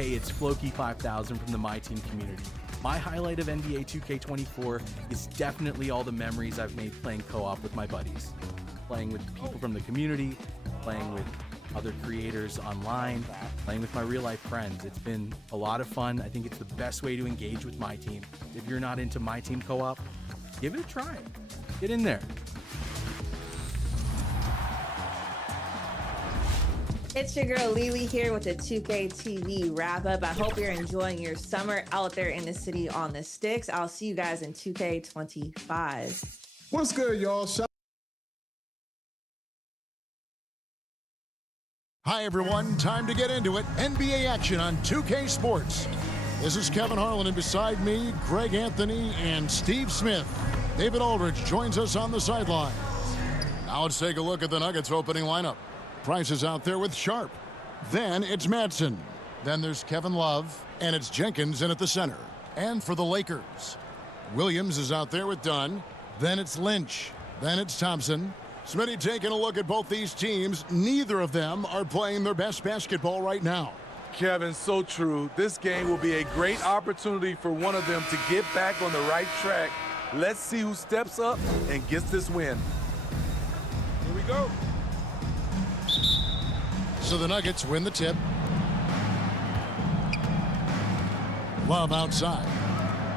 Hey, it's Floki5000 from the My Team community. My highlight of NBA 2K24 is definitely all the memories I've made playing co-op with my buddies. Playing with people from the community, playing with other creators online, playing with my real-life friends. It's been a lot of fun. I think it's the best way to engage with My Team. If you're not into My Team co-op, give it a try. Get in there. It's your girl Lily here with the 2K TV wrap up. I hope you're enjoying your summer out there in the city on the sticks. I'll see you guys in 2K25. What's good, y'all? Hi, everyone. Time to get into it. NBA action on 2K Sports. This is Kevin Harlan, and beside me, Greg Anthony and Steve Smith. David Aldridge joins us on the sidelines. Now let's take a look at the Nuggets opening lineup. Price is out there with Sharp. Then it's Madsen. Then there's Kevin Love, and it's Jenkins in at the center. And for the Lakers, Williams is out there with Dunn. Then it's Lynch. Then it's Thompson. Smitty taking a look at both these teams. Neither of them are playing their best basketball right now. Kevin, so true. This game will be a great opportunity for one of them to get back on the right track. Let's see who steps up and gets this win. Here we go. So the Nuggets win the tip. Love outside.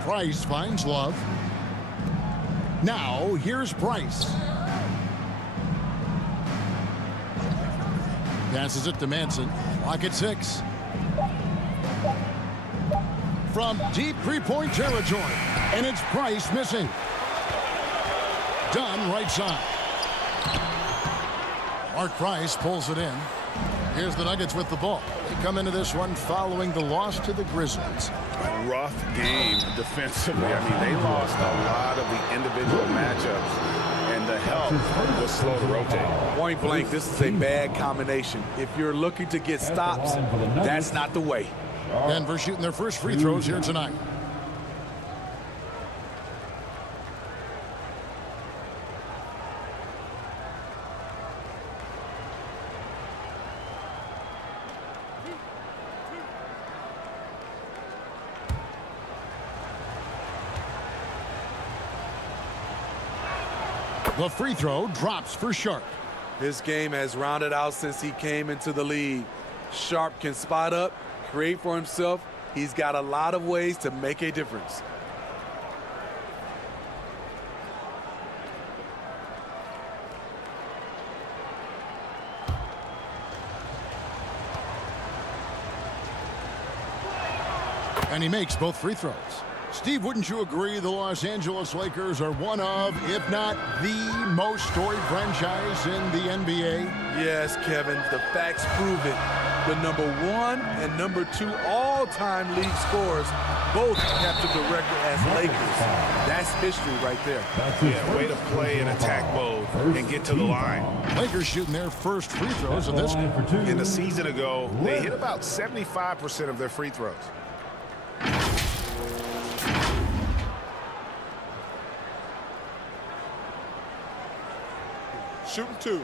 Price finds Love. Now here's Price. Passes it to Madsen. Clock at 6. From deep three-point territory. And it's Price missing. Dunn right side. Mark Price pulls it in. Here's the Nuggets with the ball. They come into this one following the loss to the Grizzlies. A rough game defensively. I mean, they lost a lot of the individual matchups, and the help was slow to rotate. Point blank, this is a bad combination. If you're looking to get stops, that's not the way. Denver shooting their first free throws here tonight. The free throw drops for Sharp. This game has rounded out since he came into the league. Sharp can spot up, create for himself. He's got a lot of ways to make a difference. And he makes both free throws. Steve, wouldn't you agree the Los Angeles Lakers are one of, if not the most storied franchise in the NBA? Yes, Kevin, the facts prove it. The #1 and #2 all-time league scorers both captured the record as Lakers. That's history right there. Yeah, way to play in attack mode and get to the line. Lakers shooting their first free throws of this game. In the season ago, they hit about 75% of their free throws. Shooting 2.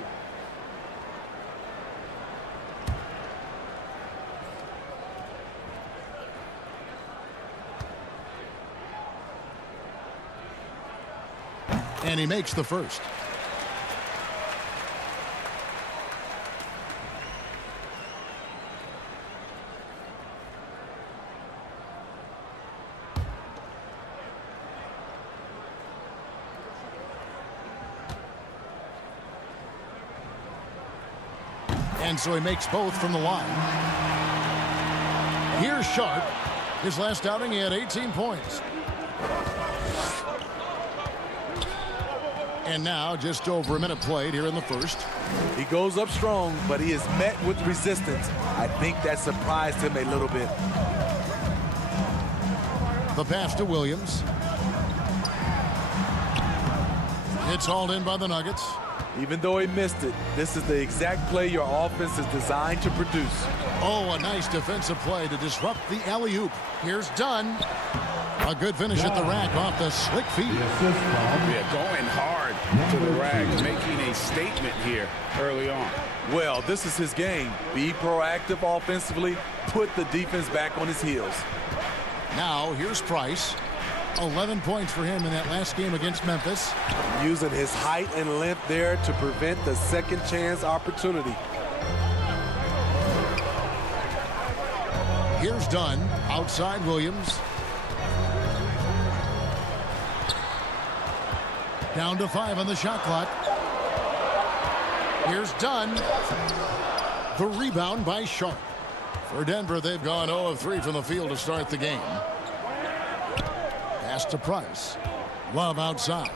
And he makes the first. And so he makes both from the line. Here's Sharp. His last outing, he had 18 points. And now just over a minute played here in the first. He goes up strong, but he is met with resistance. I think that surprised him a little bit. The pass to Williams. It's hauled in by the Nuggets. Even though he missed it, this is the exact play your offense is designed to produce. Oh, a nice defensive play to disrupt the alley-oop. Here's Dunn. A good finish at the rack off the slick feet. Yeah, going hard to the rack, making a a statement here early on. Well, this is his game. Be proactive offensively, put the defense back on his heels. Now, here's Price. 11 points for him in that last game against Memphis. Using his height and length there to prevent the second chance opportunity. Here's Dunn. Outside Williams. Down to 5 on the shot clock. Here's Dunn. The rebound by Sharp. For Denver, they've gone 0 of 3 from the field to start the game. Pass to Price. Love outside.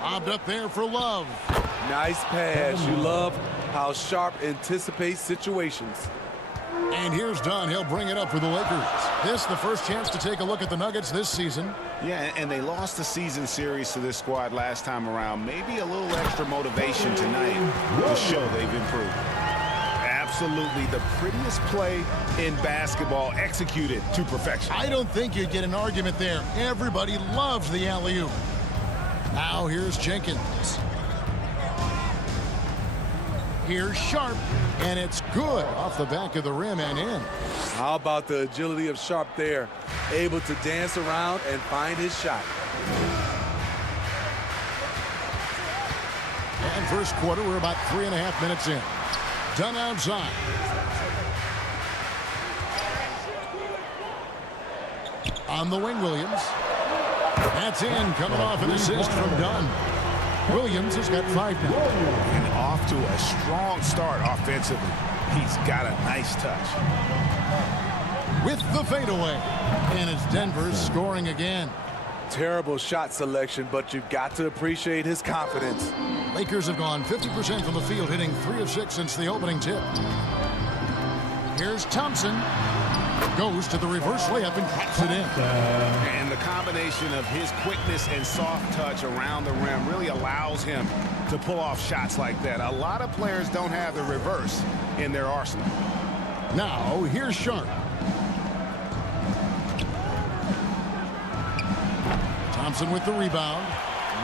Lobbed up there for Love. Nice pass. You love how Sharp anticipates situations. And here's Dunn. He'll bring it up for the Lakers. This the first chance to take a look at the Nuggets this season. Yeah, and they lost the season series to this squad last time around. Maybe a little extra motivation tonight to show they've improved. Absolutely the prettiest play in basketball, executed to perfection. I don't think you'd get an argument there. Everybody loves the alley-oop. Now here's Jenkins. Here's Sharp, and it's good off the back of the rim and in. How about the agility of Sharp there? Able to dance around and find his shot. And first quarter, we're about 3.5 minutes in. Dunn outside. On the wing, Williams. That's in, coming off an assist from Dunn. Williams has got 5 now. And off to a strong start offensively. He's got a nice touch. With the fadeaway. And it's Denver's scoring again. Terrible shot selection, but you've got to appreciate his confidence. Lakers have gone 50% from the field, hitting 3 of 6 since the opening tip. Here's Thompson. Goes to the reverse layup and drops it in. And the combination of his quickness and soft touch around the rim really allows him to pull off shots like that. A lot of players don't have the reverse in their arsenal. Now, here's Sharp. Thompson with the rebound.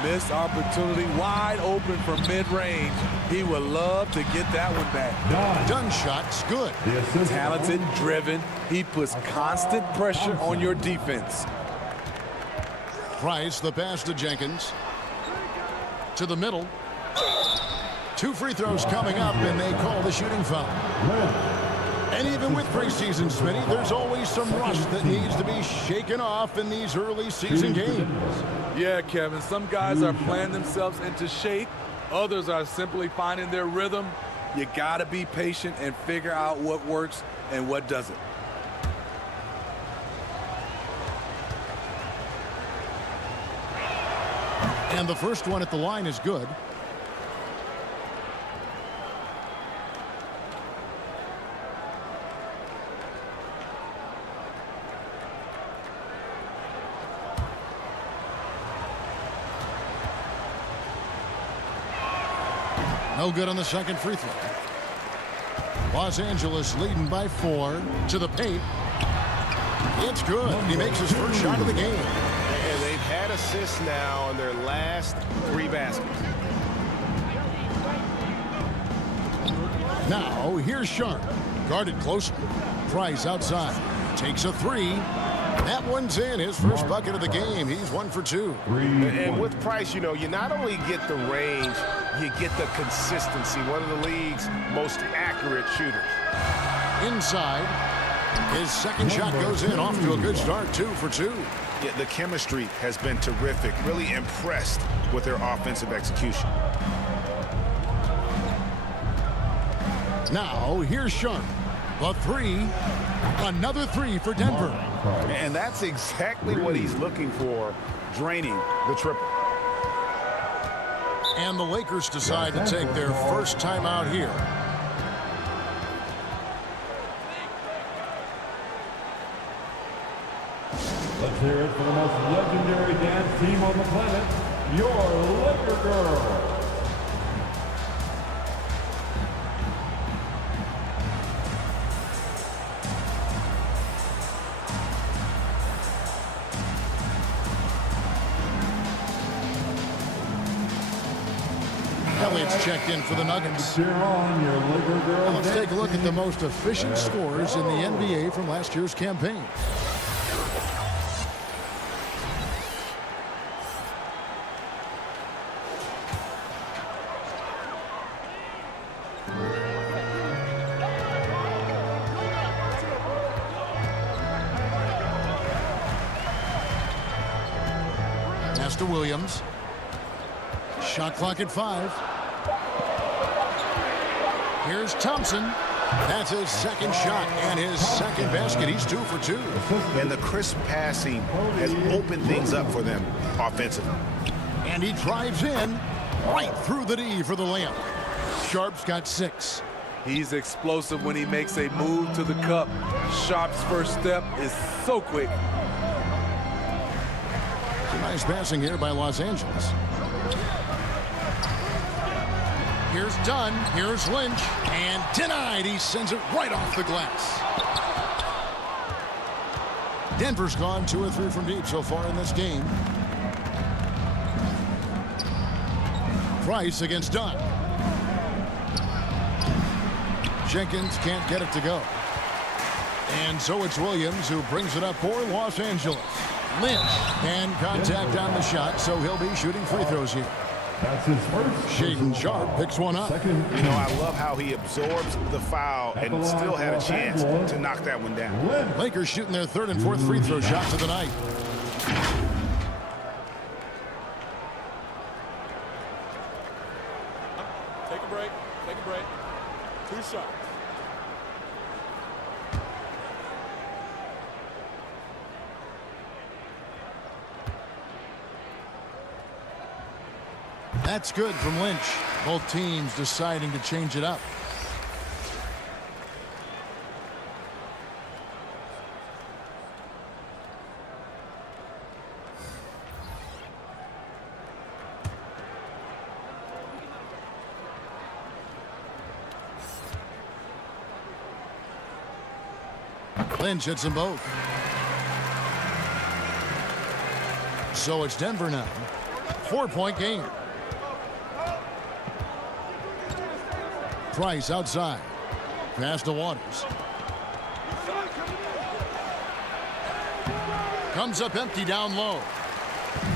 Missed opportunity, wide open from mid-range. He would love to get that one back. Dunn shot's good. Talented, driven. He puts constant pressure on your defense. Price, the pass to Jenkins. To the middle. 2 free throws coming up, and they call the shooting foul. And even with preseason, Smitty, there's always some rust that needs to be shaken off in these early season games. Yeah, Kevin, some guys are playing themselves into shape. Others are simply finding their rhythm. You got to be patient and figure out what works and what doesn't. And the first one at the line is good. No good on the second free throw. Los Angeles leading by 4 to the paint. It's good. He makes his first shot of the game. And they've had assists now on their last 3 baskets. Now, here's Sharp. Guarded closely. Price outside. Takes a 3. That one's in. His first bucket of the game. He's 1 for 2. And with Price, you know, you not only get the range, you get the consistency. One of the league's most accurate shooters. Inside. His second shot goes in. Off to a good start. 2 for 2. Yeah, the chemistry has been terrific. Really impressed with their offensive execution. Now, here's Sharp. The 3. Another 3 for Denver. And that's exactly what he's looking for, draining the triple. And the Lakers decide to take their first timeout here. Let's hear it for the most legendary dance team on the planet, your Laker Girls. Elliott's checked in for the Nuggets. Cheer on your Laker girl. Now let's take a look at the most efficient scorers in the NBA from last year's campaign. Pass to Williams. Shot clock at 5. Here's Thompson. That's his second shot and his second basket. He's 2 for 2. And the crisp passing has opened things up for them offensively. And he drives in right through the D for the layup. Sharp's got 6. He's explosive when he makes a move to the cup. Sharp's first step is so quick. Nice passing here by Los Angeles. Here's Dunn. Here's Lynch. And denied. He sends it right off the glass. Denver's gone 2 or 3 from deep so far in this game. Price against Dunn. Jenkins can't get it to go. And so it's Williams who brings it up for Los Angeles. Lynch. And contact on the shot, so he'll be shooting free throws here. That's his first. Shaden Sharp picks one up. Second. You know, I love how he absorbs the foul and still had a chance to knock that one down. Lakers shooting their 3rd and 4th free throw shots of the night. Take a break. Take a break. 2 shots. That's good from Lynch. Both teams deciding to change it up. Lynch hits them both. So it's Denver now. 4-point game. Price outside. Pass to Waters. Comes up empty down low.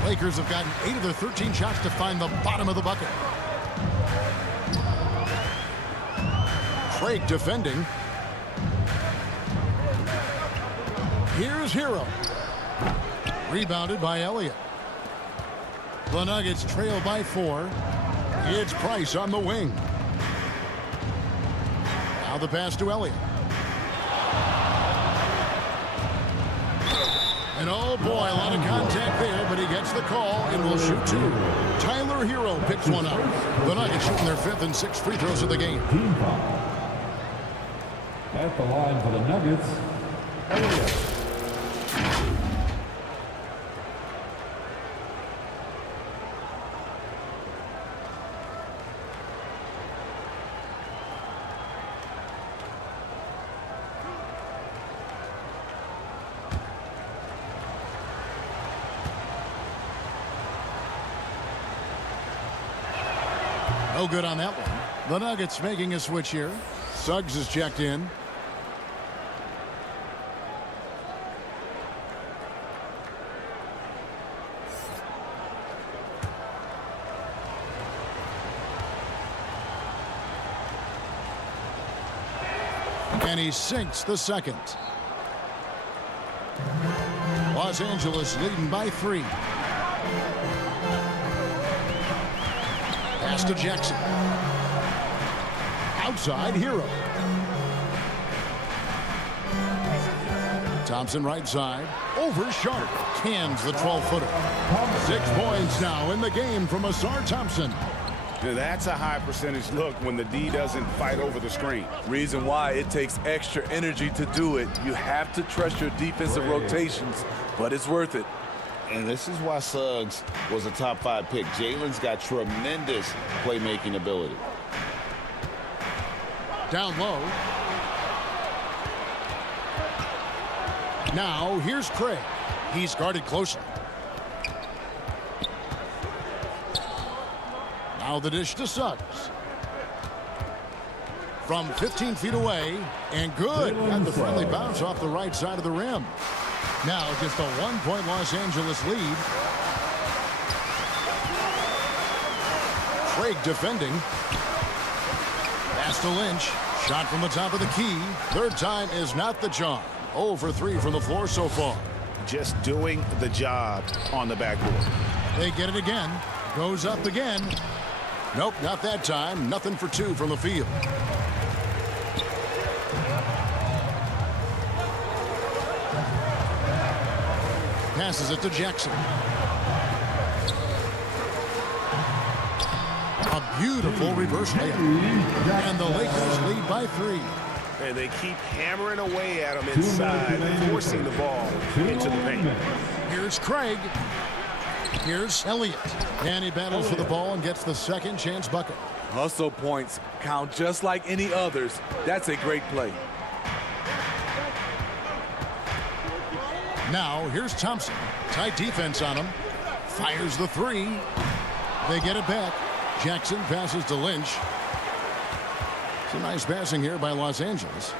Lakers have gotten 8 of their 13 shots to find the bottom of the bucket. Craig defending. Here's Hero. Rebounded by Elliott. The Nuggets trail by 4. It's Price on the wing. Now the pass to Elliott. And oh boy, a lot of contact there, but he gets the call and will shoot 2. Tyler Hero picks one up. The Nuggets shooting their 5th and 6th free throws of the game. Team foul. At the line for the Nuggets, Elliott. No good on that one. The Nuggets making a switch here. Suggs is checked in. And he sinks the second. Los Angeles leading by 3. Pass to Jackson. Outside, Hero. Thompson right side. Over Sharp. Cans the 12-footer. 6 points now in the game from Asar Thompson. That's a high percentage look when the D doesn't fight over the screen. Reason why it takes extra energy to do it. You have to trust your defensive rotations, but it's worth it. And this is why Suggs was a top 5 pick. Jalen's got tremendous playmaking ability. Down low. Now here's Craig. He's guarded closely. Now the dish to Suggs. From 15 feet away, and good. Got the friendly bounce off the right side of the rim. Now just a 1-point Los Angeles lead. Craig defending. Pass to Lynch. Shot from the top of the key. Third time is not the charm. 0 for 3 from the floor so far. Just doing the job on the backboard. They get it again. Goes up again. Nope, not that time. Nothing for 2 from the field. Passes it to Jackson. A beautiful reverse layup. And the Lakers lead by 3. And they keep hammering away at him inside, forcing the ball into the paint. Here's Craig. Here's Elliott. And he battles for the ball and gets the second chance bucket. Hustle points count just like any others. That's a great play. Now here's Thompson. Tight defense on him. Fires the 3. They get it back. Jackson passes to Lynch. Some nice passing here by Los Angeles.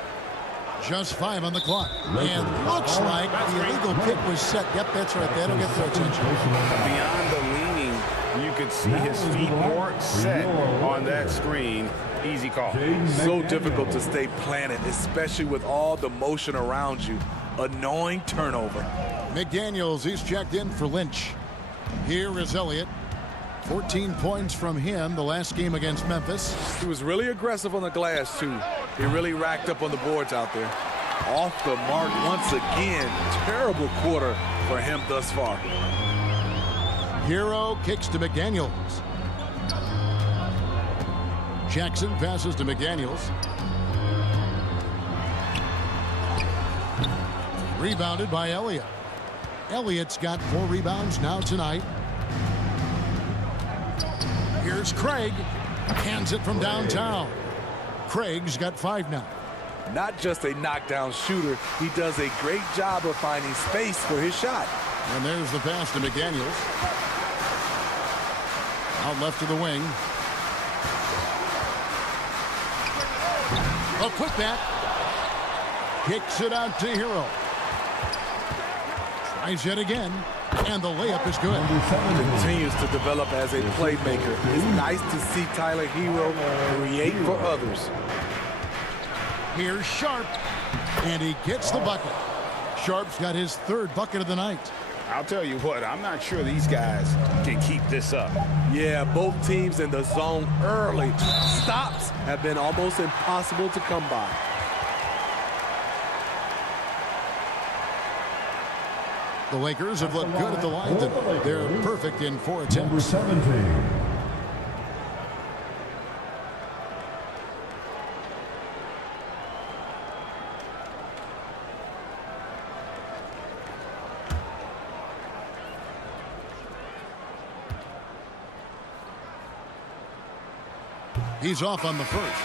Just 5 on the clock. And looks like the illegal kick was set. Yep, that's right. That'll get their attention. Beyond the leaning, you could see his feet more set on that screen. Easy call. So difficult to stay planted, especially with all the motion around you. Annoying turnover. McDaniels, he's checked in for Lynch. Here is Elliott. 14 points from him the last game against Memphis. He was really aggressive on the glass, too. He really racked up on the boards out there. Off the mark once again. Terrible quarter for him thus far. Hero kicks to McDaniels. Jackson passes to McDaniels. Rebounded by Elliott. Elliott's got 4 rebounds now tonight. Here's Craig. Hands it from downtown. Craig's got 5 now. Not just a knockdown shooter, he does a great job of finding space for his shot. And there's the pass to McDaniels. Out left to the wing. A putback. Kicks it out to Hero. Tries yet again. And the layup is good. Continues to develop as a playmaker. It's nice to see Tyler Hero create for others. Here's Sharp. And he gets the bucket. Sharp's got his 3rd bucket of the night. I'll tell you what, I'm not sure these guys can keep this up. Yeah, both teams in the zone early. Stops have been almost impossible to come by. The Lakers have looked good at the line. They're perfect in 4 attempts. Number 17. He's off on the first.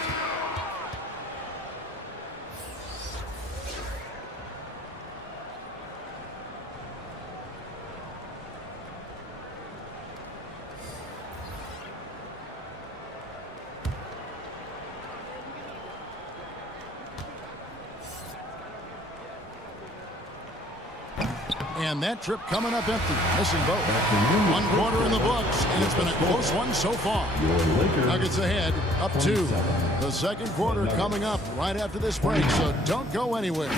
And that trip coming up empty. Missing both. 1 quarter in the books, and it's been a close one so far. Nuggets ahead, up 2. The second quarter coming up right after this break, so don't go anywhere.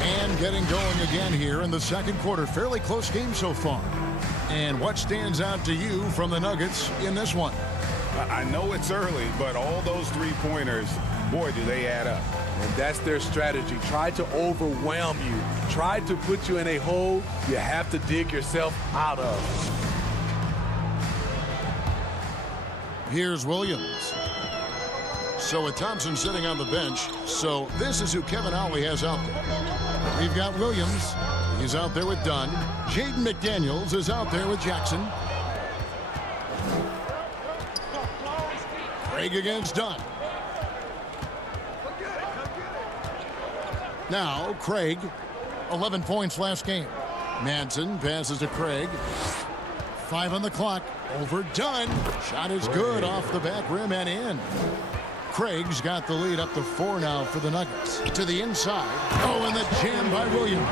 And getting going again here in the second quarter. Fairly close game so far. And what stands out to you from the Nuggets in this one? I know it's early, but all those 3-pointers, boy, do they add up. And that's their strategy. Try to overwhelm you. Try to put you in a hole you have to dig yourself out of. Here's Williams. So with Thompson sitting on the bench, so this is who Kevin Ollie has out there. We've got Williams. He's out there with Dunn. Jaden McDaniels is out there with Jackson. Craig against Dunn. Now Craig, 11 points last game. Manson passes to Craig. 5 on the clock. Over Dunn. Shot is good off the back rim and in. Craig's got the lead up to 4 now for the Nuggets. To the inside. Oh, and the jam by Williams.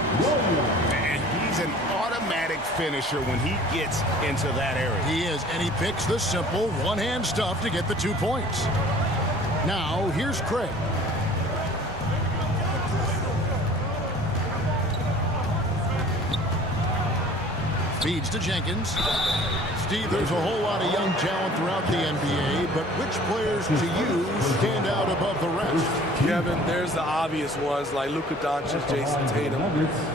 And he's an automatic finisher when he gets into that area. He is, and he picks the simple one-hand stuff to get the 2 points. Now, here's Craig. Feeds to Jenkins. Steve, there's a whole lot of young talent throughout the NBA, but which players to you stand out above the rest? Kevin, there's the obvious ones like Luka Doncic, Jason Tatum,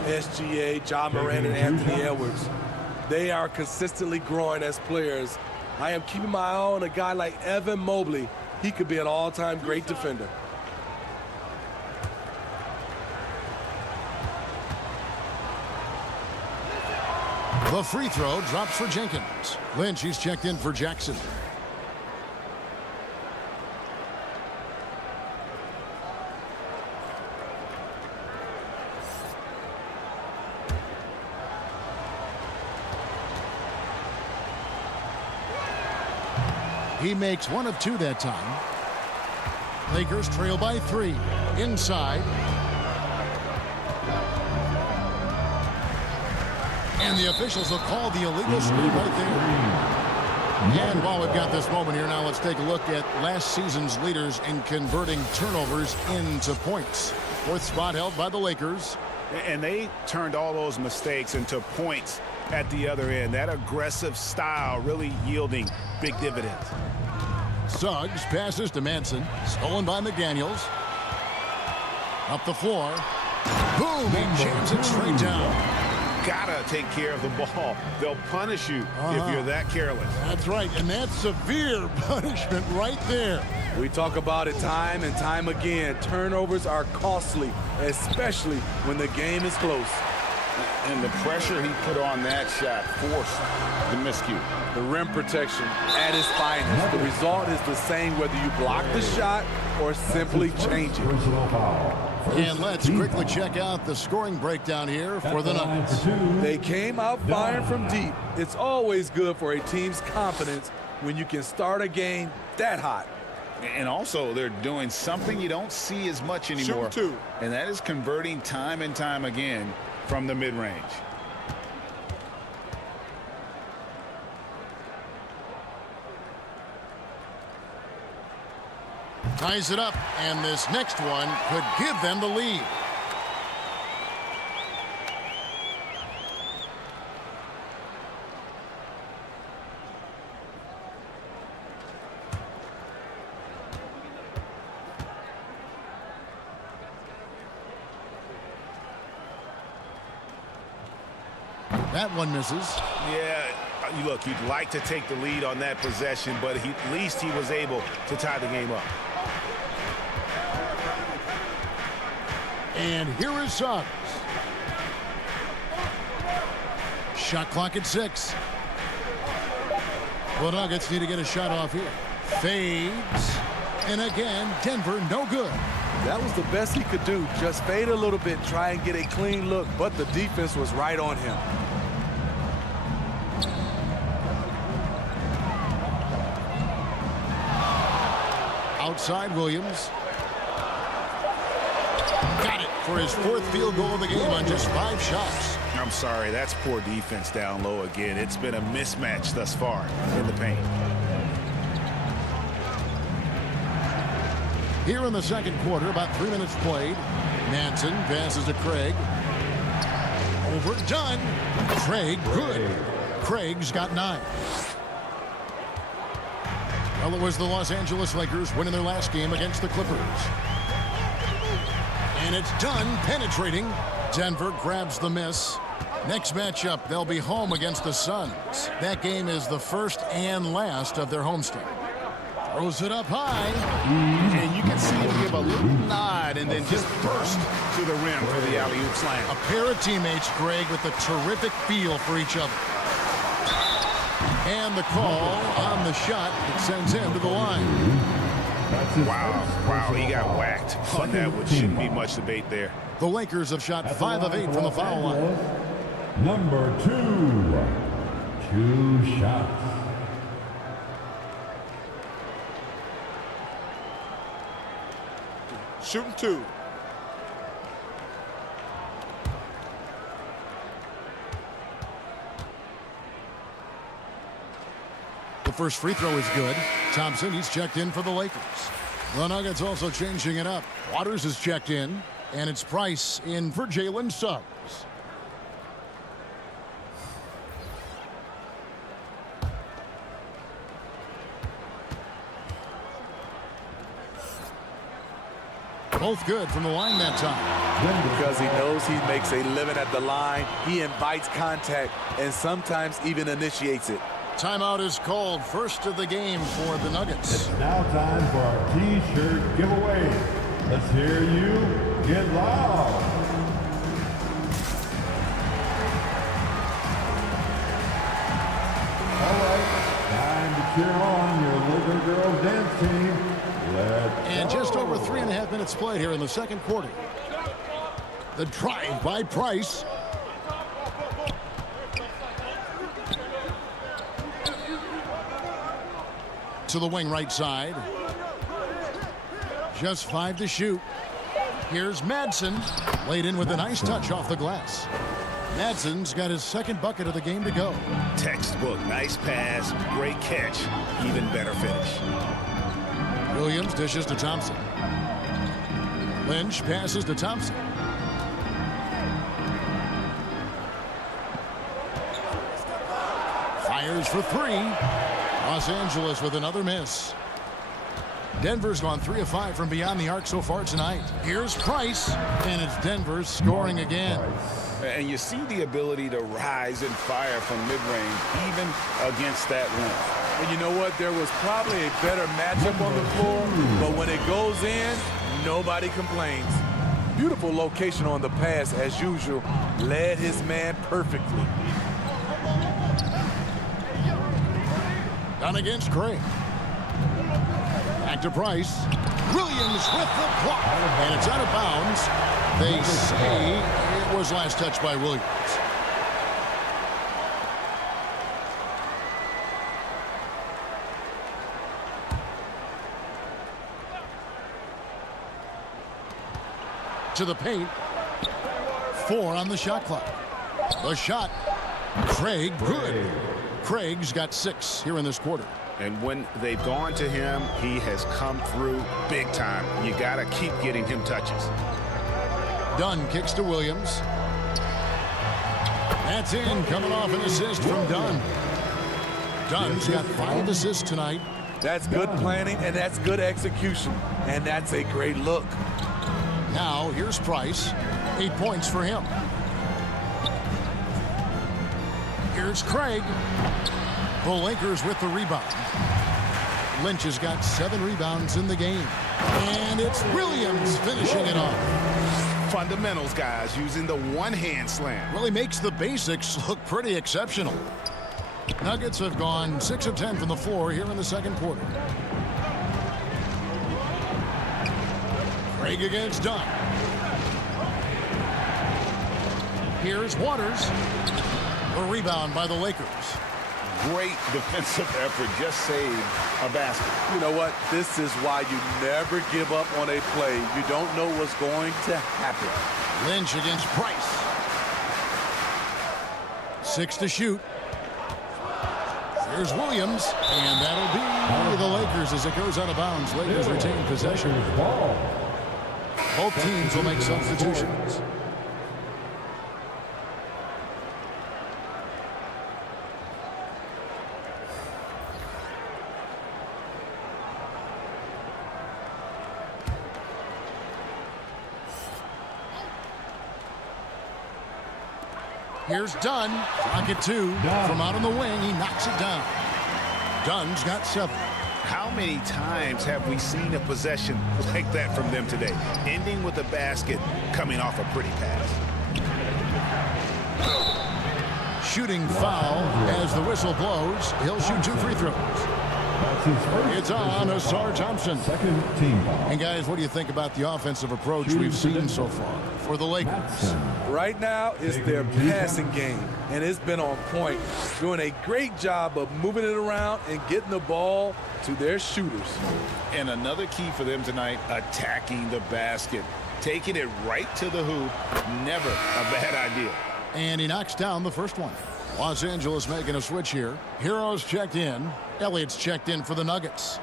SGA, John Moran, and Anthony Edwards. They are consistently growing as players. I am keeping my eye on a guy like Evan Mobley. He could be an all-time great defender. The free throw drops for Jenkins. Lynch, he's checked in for Jackson. He makes 1 of 2 that time. Lakers trail by 3. Inside. And the officials will call the illegal screen right there. And while we've got this moment here, now let's take a look at last season's leaders in converting turnovers into points. 4th spot held by the Lakers. And they turned all those mistakes into points at the other end. That aggressive style really yielding big dividends. Suggs passes to Manson. Stolen by McDaniels. Up the floor. Boom! He jams it straight down. Gotta take care of the ball. They'll punish you if you're that careless. That's right, and that's severe punishment right there. We talk about it time and time again. Turnovers are costly, especially when the game is close. And the pressure he put on that shot forced the miscue. The rim protection at its finest. The result is the same whether you block the shot or simply change it. And let's quickly check out the scoring breakdown here for the Nuggets. They came out firing from deep. It's always good for a team's confidence when you can start a game that hot. And also, they're doing something you don't see as much anymore. And that is converting time and time again from the mid-range. Ties it up, and this next one could give them the lead. That one misses. Yeah, look, you'd like to take the lead on that possession, but at least he was able to tie the game up. And here is Suggs. Shot clock at 6. The Nuggets need to get a shot off here. Fades. And again, Denver no good. That was the best he could do. Just fade a little bit, try and get a clean look, but the defense was right on him. Outside Williams. Got it for his 4th field goal of the game on just 5 shots. I'm sorry, that's poor defense down low again. It's been a mismatch thus far in the paint. Here in the second quarter, about 3 minutes played. Manson passes to Craig. Overdone. Craig, good. Craig's got 9. Well, it was the Los Angeles Lakers winning their last game against the Clippers. And it's done penetrating. Denver grabs the miss. Next matchup, they'll be home against the Suns. That game is the first and last of their homestand. Throws it up high. And you can see him give a little nod and then just burst to the rim for the alley-oop slam. A pair of teammates, Greg, with a terrific feel for each other. And the call on the shot that sends him to the line. Wow, he got whacked on that, which shouldn't be much debate there. The Lakers have shot 5 of 8 from the foul line. Number 2. 2 shots. Shooting 2. The first free throw is good. Thompson, he's checked in for the Lakers. The Nuggets also changing it up. Waters is checked in, and it's Price in for Jalen Suggs. Both good from the line that time. Because he knows he makes a living at the line, he invites contact and sometimes even initiates it. Timeout is called. First of the game for the Nuggets. It's now time for our T-shirt giveaway. Let's hear you get loud. All right, time to cheer on your Laker girls dance team. And just over 3.5 minutes played here in the second quarter. The drive by Price. To the wing right side. Just 5 to shoot. Here's Madsen. Laid in with a nice touch off the glass. Madsen's got his second bucket of the game to go. Textbook, nice pass, great catch, even better finish. Williams dishes to Thompson. Lynch passes to Thompson. Fires for 3. Los Angeles with another miss. Denver's gone 3 of 5 from beyond the arc so far tonight. Here's Price, and it's Denver scoring again. And you see the ability to rise and fire from mid-range, even against that length. And you know what? There was probably a better matchup on the floor, but when it goes in, nobody complains. Beautiful location on the pass, as usual. Led his man perfectly. Done against Craig. Back to Price. Williams with the block. And it's out of bounds. They say it was last touched by Williams. To the paint. 4 on the shot clock. The shot. Craig, good. Craig's got 6 here in this quarter. And when they've gone to him, he has come through big time. You got to keep getting him touches. Dunn kicks to Williams. That's in, coming off an assist from Dunn. Dunn's got 5 assists tonight. That's good planning, and that's good execution. And that's a great look. Now, here's Price. 8 points for him. Here's Craig. The Lakers with the rebound. Lynch has got 7 rebounds in the game. And it's Williams finishing it off. Fundamentals, guys, using the one-hand slam. Really makes the basics look pretty exceptional. Nuggets have gone 6 of 10 from the floor here in the second quarter. Craig against Dunn. Here's Waters. A rebound by the Lakers. Great defensive effort, just saved a basket. You know what? This is why you never give up on a play. You don't know what's going to happen. Lynch against Price. 6 to shoot. Here's Williams, and that'll be the Lakers as it goes out of bounds. Lakers retain possession. Both teams will make substitutions. Here's Dunn. Rocket 2 from out on the wing. He knocks it down. Dunn's got 7. How many times have we seen a possession like that from them today, ending with a basket coming off a pretty pass? Shooting foul as the whistle blows. He'll shoot 2 free throws. It's on Asar Thompson. Second team foul. And guys, what do you think about the offensive approach we've seen so far for the Lakers? Right now, it's their passing game, and it's been on point. Doing a great job of moving it around and getting the ball to their shooters. And another key for them tonight, attacking the basket. Taking it right to the hoop, never a bad idea. And he knocks down the first one. Los Angeles making a switch here. Heroes checked in. Elliott's checked in for the Nuggets.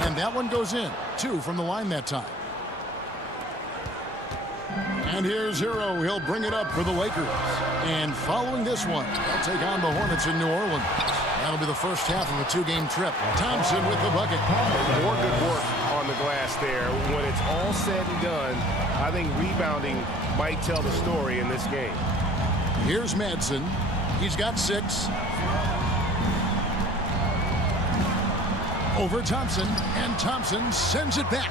And that one goes in. 2 from the line that time. And here's Hero. He'll bring it up for the Lakers. And following this one, they'll take on the Hornets in New Orleans. That'll be the first half of a 2-game trip. Thompson with the bucket. More good work on the glass there. When it's all said and done, I think rebounding might tell the story in this game. Here's Madsen. He's got 6. Over Thompson, and Thompson sends it back.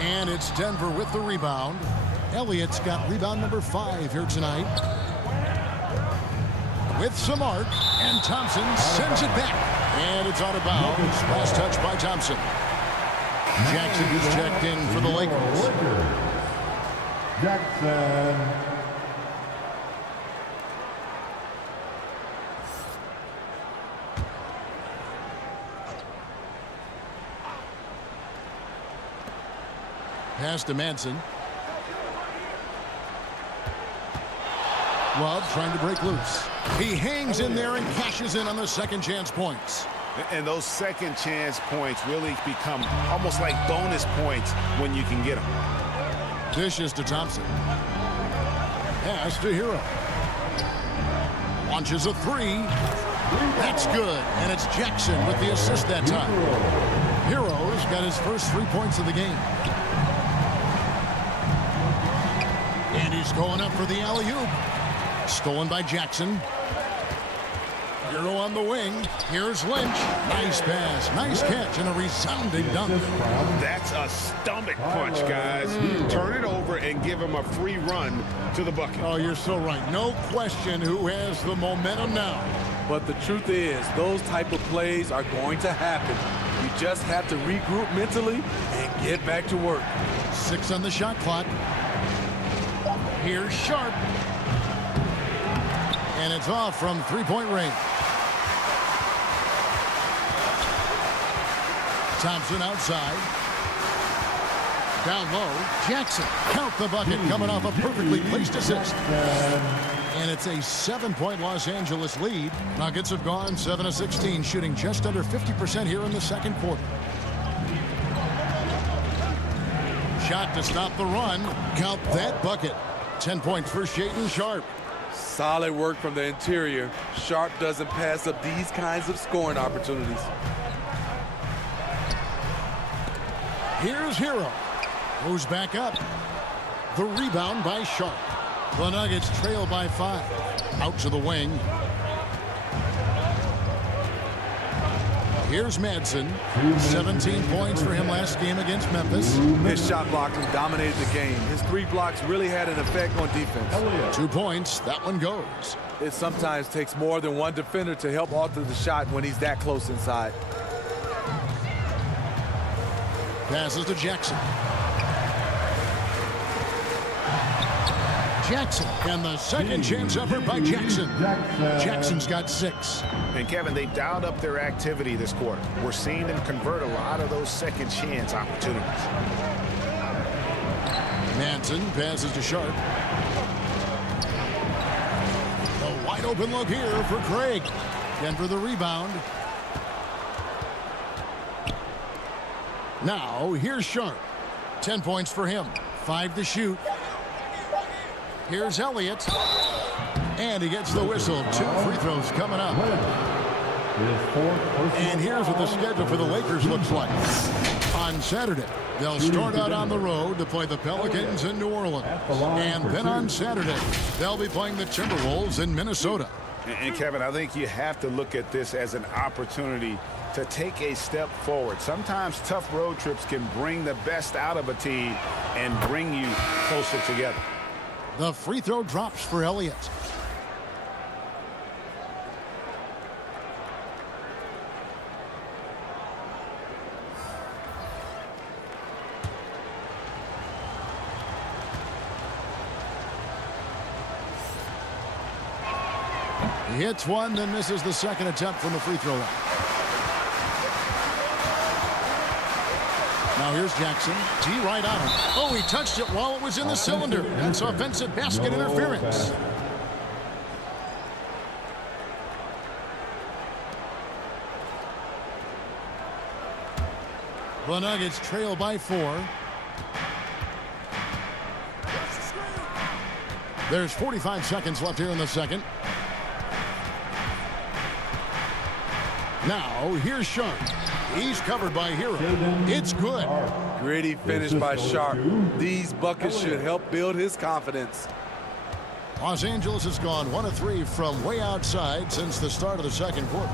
And it's Denver with the rebound. Elliott's got rebound number 5 here tonight. With some arc, and Thompson sends it back. And it's out of bounds. Last touch by Thompson. Jackson is checked in for the Lakers. Jackson. Pass to Madsen. Love trying to break loose. He hangs in there and cashes in on the second chance points. And those second chance points really become almost like bonus points when you can get them. Dishes to Thompson. Pass to Hero. Launches a 3. That's good. And it's Jackson with the assist that time. Hero's got his first 3 points of the game. And he's going up for the alley-oop. Stolen by Jackson. Hero on the wing. Here's Lynch. Nice pass. Nice catch and a resounding dunk. That's a stomach punch, guys. Turn it over and give him a free run to the bucket. Oh, you're so right. No question who has the momentum now. But the truth is, those type of plays are going to happen. You just have to regroup mentally and get back to work. 6 on the shot clock. Here's Sharp. And it's off from 3-point range. Thompson outside. Down low. Jackson. Count the bucket coming off a perfectly placed assist. And it's a 7-point Los Angeles lead. Nuggets have gone 7 of 16, shooting just under 50% here in the second quarter. Shot to stop the run. Count that bucket. 10 points for Shaedon Sharp. Solid work from the interior. Sharp doesn't pass up these kinds of scoring opportunities. Here's Hero. Goes back up. The rebound by Sharp. The Nuggets trail by 5. Out to the wing. Here's Madsen. 17 points for him last game against Memphis. His shot blocking dominated the game. His 3 blocks really had an effect on defense. 2 points. That one goes. It sometimes takes more than one defender to help alter the shot when he's that close inside. Passes to Jackson. Jackson, and the second chance effort by Jackson. Jackson's got 6. And Kevin, they dialed up their activity this quarter. We're seeing them convert a lot of those second chance opportunities. Madsen passes to Sharp. A wide open look here for Craig. Denver the rebound. Now here's Sharp. 10 points for him. 5 to shoot. Here's Elliott. And he gets the whistle. 2 free throws coming up. And here's what the schedule for the Lakers looks like. On Saturday, they'll start out on the road to play the Pelicans in New Orleans. And then on Saturday, they'll be playing the Timberwolves in Minnesota. And Kevin, I think you have to look at this as an opportunity to take a step forward. Sometimes tough road trips can bring the best out of a team and bring you closer together. The free throw drops for Elliott. He hits one, then misses the second attempt from the free throw line. Now here's Jackson. T right on him. Oh, he touched it while it was in the cylinder. That's offensive basket interference. The Nuggets trail by 4. There's 45 seconds left here in the second. Now, here's Sharp. He's covered by Hero. It's good. Gritty finish by Sharp. These buckets should help build his confidence. Los Angeles has gone 1 of 3 from way outside since the start of the second quarter.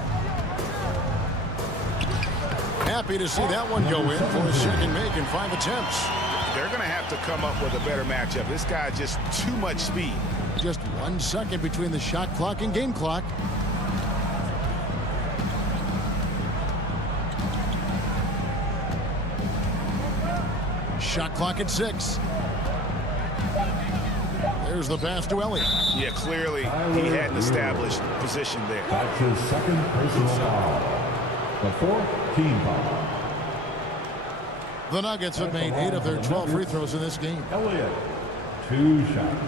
Happy to see that one go in for a second make in 5 attempts. They're going to have to come up with a better matchup. This guy just too much speed. Just 1 second between the shot clock and game clock. Shot clock at 6. There's the pass to Elliott. Yeah, clearly he hadn't established position there. That's his second personal foul. The 4th team foul. The Nuggets have made 8 of their 12 free throws in this game. Elliott, 2 shots.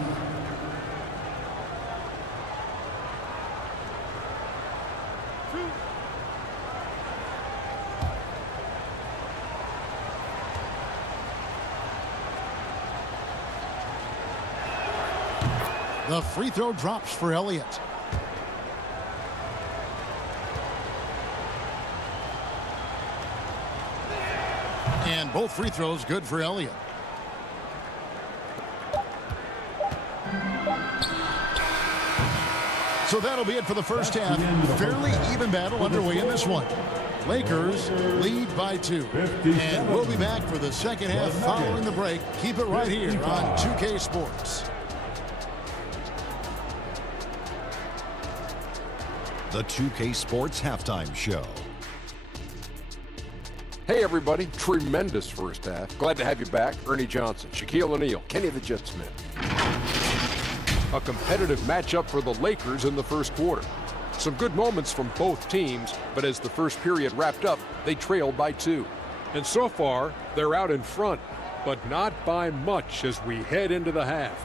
The free throw drops for Elliott. And both free throws good for Elliott. So that'll be it for the first half. Fairly even battle underway in this one. Lakers lead by 2. And we'll be back for the second half following the break. Keep it right here on 2K Sports. The 2K Sports Halftime Show. Hey, everybody. Tremendous first half. Glad to have you back. Ernie Johnson, Shaquille O'Neal, Kenny the Jet Smith. A competitive matchup for the Lakers in the first quarter. Some good moments from both teams, but as the first period wrapped up, they trailed by 2. And so far, they're out in front, but not by much as we head into the half.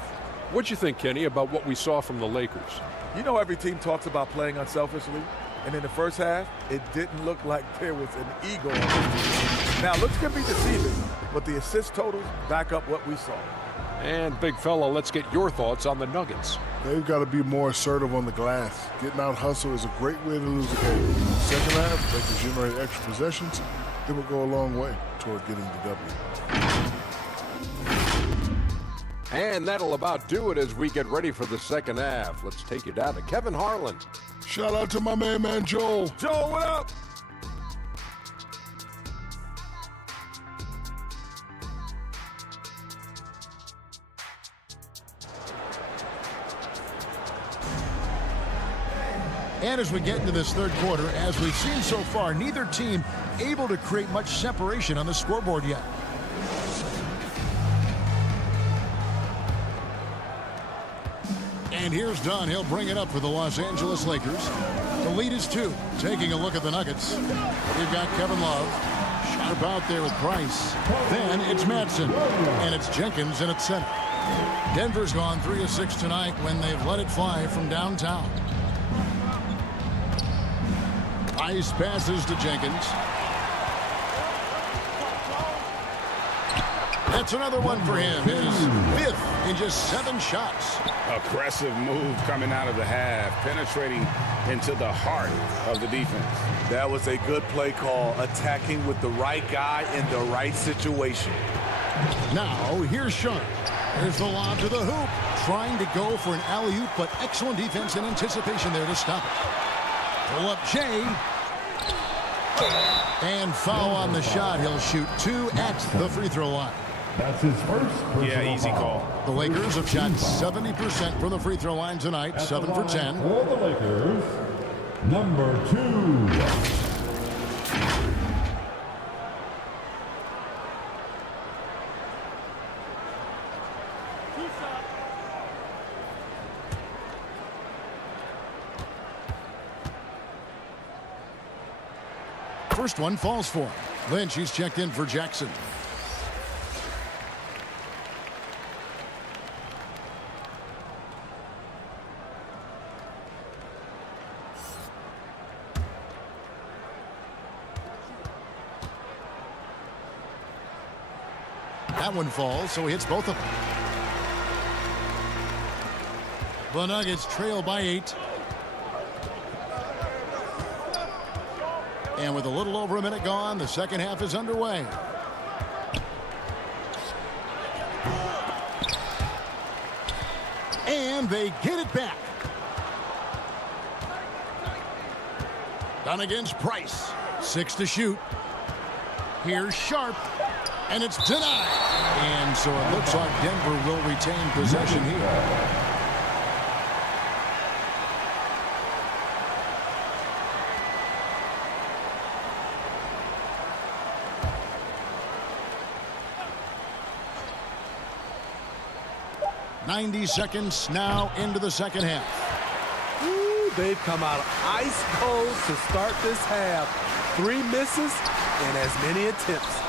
What'd you think, Kenny, about what we saw from the Lakers? You know, every team talks about playing unselfishly, and in the first half, it didn't look like there was an ego on this team. Now, looks can be deceiving, but the assist totals back up what we saw. And, big fella, let's get your thoughts on the Nuggets. They've got to be more assertive on the glass. Getting out hustle is a great way to lose a game. Second half, they can generate extra possessions. It will go a long way toward getting the W. And that'll about do it as we get ready for the second half. Let's take you down to Kevin Harlan. Shout out to my man Joel. Joel, what up? And as we get into this third quarter, as we've seen so far, neither team able to create much separation on the scoreboard yet. And here's Dunn. He'll bring it up for the Los Angeles Lakers. The lead is 2. Taking a look at the Nuggets. We've got Kevin Love. Sharp out there with Price. Then it's Madsen. And it's Jenkins in at center. Denver's gone 3 of 6 tonight when they've let it fly from downtown. Ice passes to Jenkins. That's another one for him. His 5th in just 7 shots. Aggressive move coming out of the half, penetrating into the heart of the defense. That was a good play call, attacking with the right guy in the right situation. Now, here's Sharp. There's the lob to the hoop. Trying to go for an alley-oop, but excellent defense and anticipation there to stop it. Pull up Jay. And foul on the shot. He'll shoot 2 at the free throw line. That's his first personal easy foul. call. The Lakers have shot 70% from the free throw line tonight, 7 for 10. For the Lakers, number 2. First one falls for him. Lynch, he's checked in for Jackson. That one falls, so he hits both of them. The Nuggets trail by 8. And with a little over a minute gone, the second half is underway. And they get it back. Done against Price. 6 to shoot. Here's Sharp. And it's denied. And so it looks like Denver will retain possession here. .90 seconds now into the second half. Ooh, they've come out ice cold to start this half. 3 misses and as many attempts.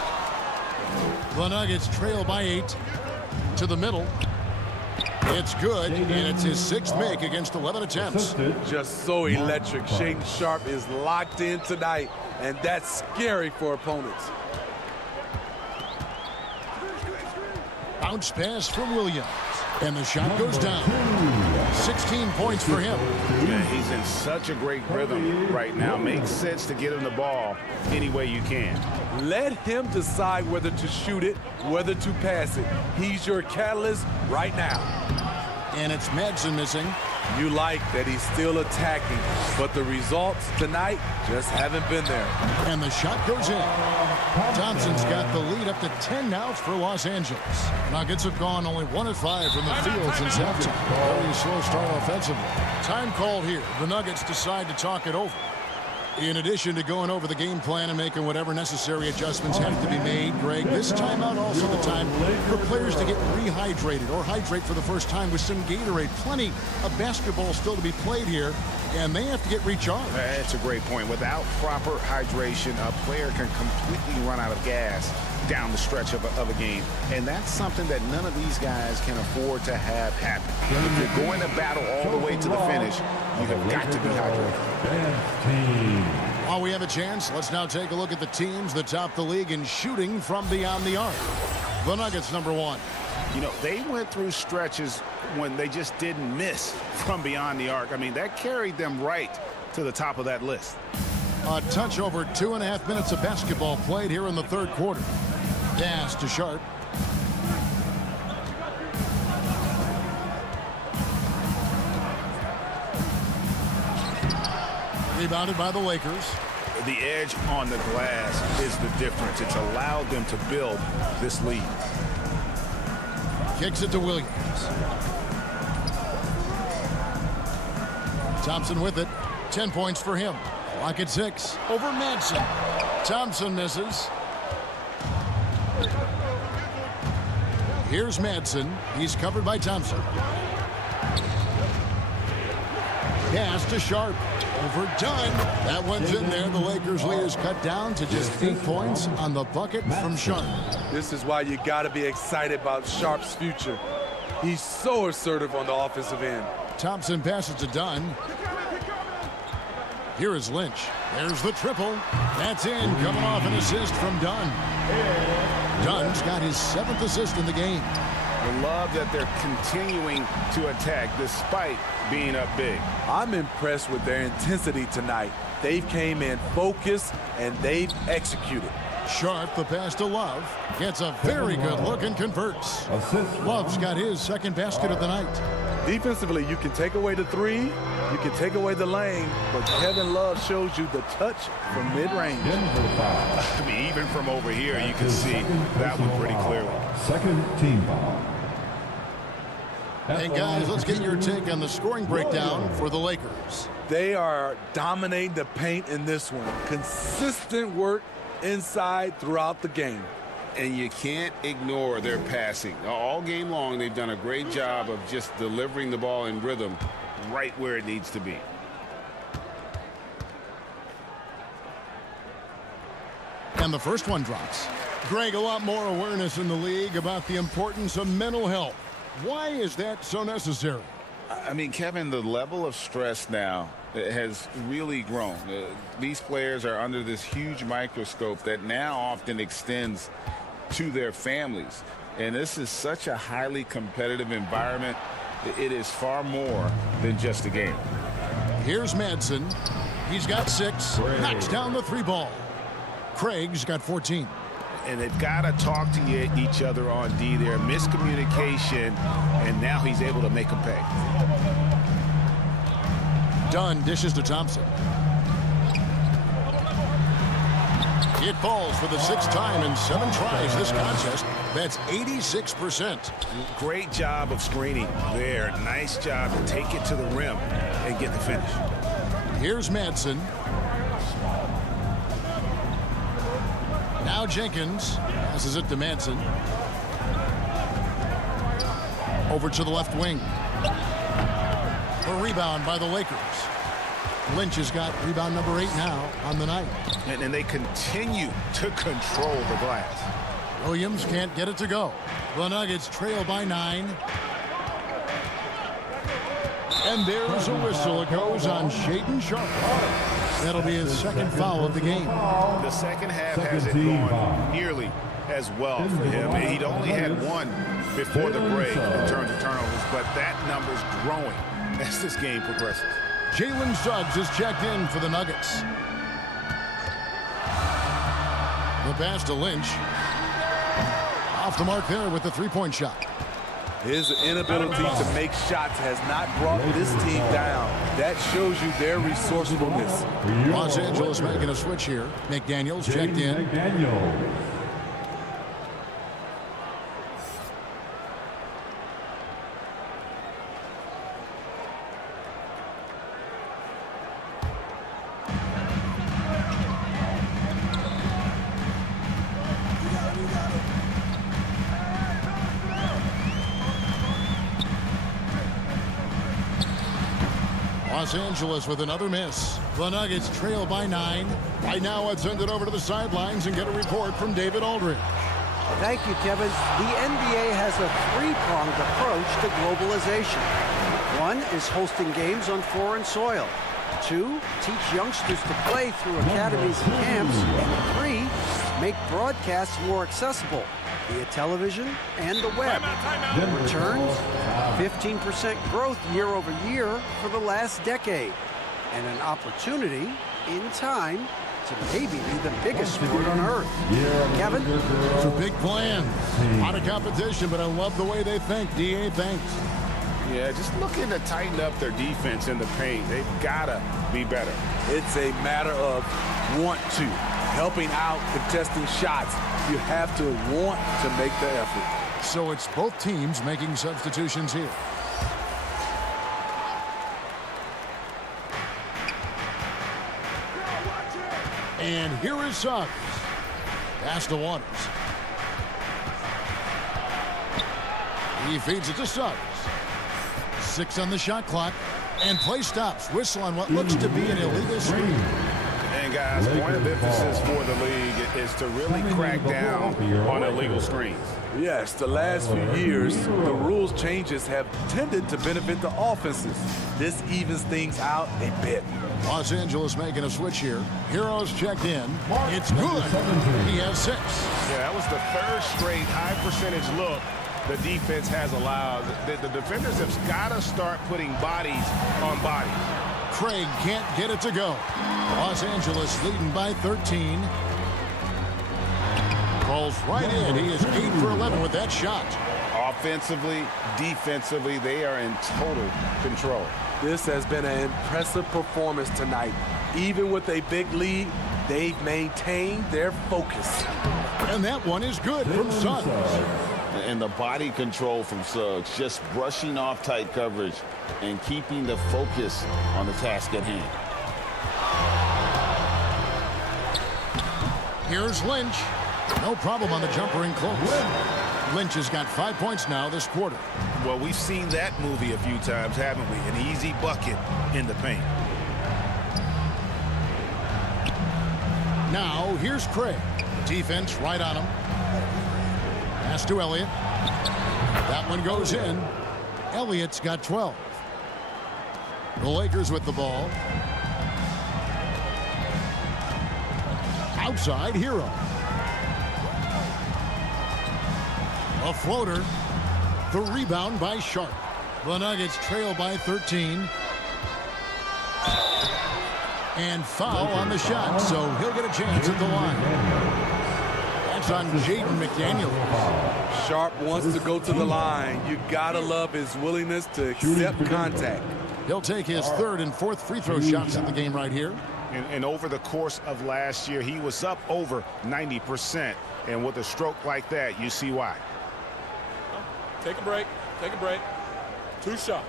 The Nuggets trail by 8 to the middle. It's good, and it's his 6th make against 11 attempts. Just so electric. Shaedon Sharpe is locked in tonight, and that's scary for opponents. Bounce pass from Williams. And the shot goes down. 16 points for him. Yeah, he's in such a great rhythm right now. Makes sense to get him the ball any way you can. Let him decide whether to shoot it, whether to pass it. He's your catalyst right now. And it's Madsen missing. You like that he's still attacking, but the results tonight just haven't been there. And the shot goes in. Thompson's got the lead up to 10 now for Los Angeles. Nuggets have gone only 1 of 5 from the field since halftime. Very slow start offensively. Time called here. The Nuggets decide to talk it over. In addition to going over the game plan and making whatever necessary adjustments have to be made, Greg, this timeout also the time for players to get rehydrated or hydrate for the first time with some Gatorade. Plenty of basketball still to be played here, and they have to get recharged. That's a great point. Without proper hydration, a player can completely run out of gas down the stretch of a game. And that's something that none of these guys can afford to have happen. If you're going to battle all the way to the finish, you have got to be hydrated. While we have a chance, let's now take a look at the teams that top the league in shooting from beyond the arc. The Nuggets, number 1. You know, they went through stretches when they just didn't miss from beyond the arc. I mean, that carried them right to the top of that list. A touch over 2.5 minutes of basketball played here in the third quarter. Pass to Sharp. Rebounded by the Lakers. The edge on the glass is the difference. It's allowed them to build this lead. Kicks it to Williams. Thompson with it. 10 points for him. Clock at 6. Over Madsen. Thompson misses. Here's Madsen. He's covered by Thompson. Pass to Sharp. Overdone. That one's in there. The Lakers lead is cut down to just 8 points on the bucket from Sharp. This is why you got to be excited about Sharp's future. He's so assertive on the offensive end. Thompson passes to Dunn. Here is Lynch. There's the triple. That's in. Coming off an assist from Dunn. Dunn's got his 7th assist in the game. I love that they're continuing to attack despite being up big. I'm impressed with their intensity tonight. They've came in focused and they've executed. Sharp, the pass to Love. Gets a very good look and converts. Love's got his second basket of the night. Defensively, you can take away the three, you can take away the lane, but Kevin Love shows you the touch from mid-range. I mean, even from over here, you can see that one pretty clearly. Second team foul. And guys, let's get your take on the scoring breakdown for the Lakers. They are dominating the paint in this one. Consistent work inside throughout the game. And you can't ignore their passing. All game long, they've done a great job of just delivering the ball in rhythm right where it needs to be. And the first one drops. Greg, a lot more awareness in the league about the importance of mental health. Why is that so necessary? I mean, Kevin, the level of stress now has really grown. These players are under this huge microscope that now often extends to their families. And this is such a highly competitive environment. It is far more than just a game. Here's Madsen. He's got 6. Knocks down the 3 ball. Craig's got 14. And they've got to talk to each other on D there. Miscommunication, and now he's able to make them pay. Dunn dishes to Thompson. It falls for the 6th time in 7 tries this contest. That's 86%. Great job of screening there. Nice job to take it to the rim and get the finish. Here's Madsen. Now Jenkins passes it to Madsen. Over to the left wing. A rebound by the Lakers. Lynch has got rebound number 8 now on the night. And they continue to control the glass. Williams can't get it to go. The Nuggets trail by 9. And there's a whistle. It goes on Shaedon Sharpe. That'll be his 2nd foul of the game. The second half hasn't gone nearly as well for him. He'd only had 1 before the break in terms of turnovers, but that number's growing as this game progresses. Jalen Suggs is checked in for the Nuggets. The pass to Lynch. Off the mark there with the 3-point shot. His inability to make shots has not brought this team down. That shows you their resourcefulness. Los Angeles making a switch here. McDaniels checked in. Los Angeles with another miss. The Nuggets trail by 9. Right now, let's send it over to the sidelines and get a report from David Aldridge. Thank you, Kevin. The NBA has a 3-pronged approach to globalization. 1 is hosting games on foreign soil. 2, teach youngsters to play through academies and camps. And 3, make broadcasts more accessible via television and the web. Returns, 15% growth year over year for the last decade. And an opportunity in time to maybe be the biggest sport on earth. Kevin? It's a big plan. A lot of competition, but I love the way they think. DA, thanks. Yeah, just looking to tighten up their defense in the paint. They've got to be better. It's a matter of want to. Helping out, contesting shots. You have to want to make the effort. So it's both teams making substitutions here. And here is Suggs. Pass to Waters. He feeds it to Suggs. 6 on the shot clock. And play stops. Whistle on what looks to be an illegal screen. And guys, point of emphasis for the league is to really crack down on illegal screens. Yes, the last few years, the rules changes have tended to benefit the offenses. This evens things out a bit. Los Angeles making a switch here. Heroes checked in. It's good. He has 6. Yeah, that was the 3rd straight high percentage look the defense has allowed. The defenders have got to start putting bodies on bodies. Craig can't get it to go. Los Angeles leading by 13. Rolls right in. He is 8 for 11 with that shot. Offensively, defensively, they are in total control. This has been an impressive performance tonight. Even with a big lead, they've maintained their focus. And that one is good from Suggs. And the body control from Suggs, just brushing off tight coverage and keeping the focus on the task at hand. Here's Lynch. No problem on the jumper in close. Lynch has got 5 points now this quarter. Well, we've seen that movie a few times, haven't we? An easy bucket in the paint. Now, here's Craig. Defense right on him. Pass to Elliott. That one goes in. Elliott's got 12. The Lakers with the ball. Outside, Hero. A floater. The rebound by Sharp. The Nuggets trail by 13. And foul on the shot, so he'll get a chance at the line. That's on Jaden McDaniels. Sharp wants to go to the line. You gotta love his willingness to accept contact. He'll take his third and fourth free throw shots in the game right here. And over the course of last year, he was up over 90%. And with a stroke like that, you see why. Take a break. Take a break. 2 shots.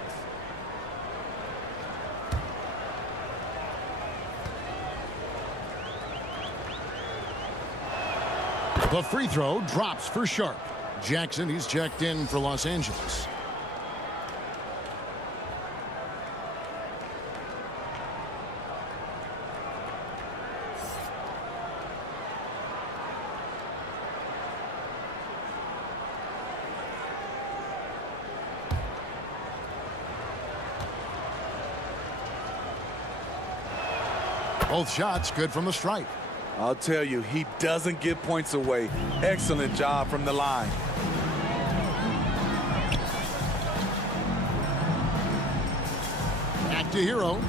The free throw drops for Sharp. Jackson, he's checked in for Los Angeles. Both shots good from the stripe. I'll tell you, he doesn't give points away. Excellent job from the line. Back to Hero.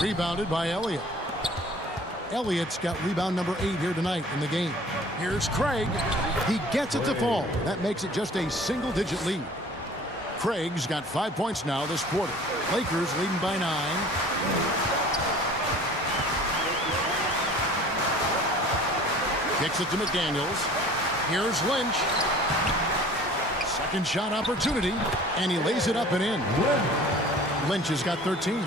Rebounded by Elliott. Elliott's got rebound number 8 here tonight in the game. Here's Craig. He gets it to fall. That makes it just a single-digit lead. Craig's got 5 points now this quarter. Lakers leading by 9. Kicks it to McDaniels. Here's Lynch. Second shot opportunity, and he lays it up and in. Lynch has got 13.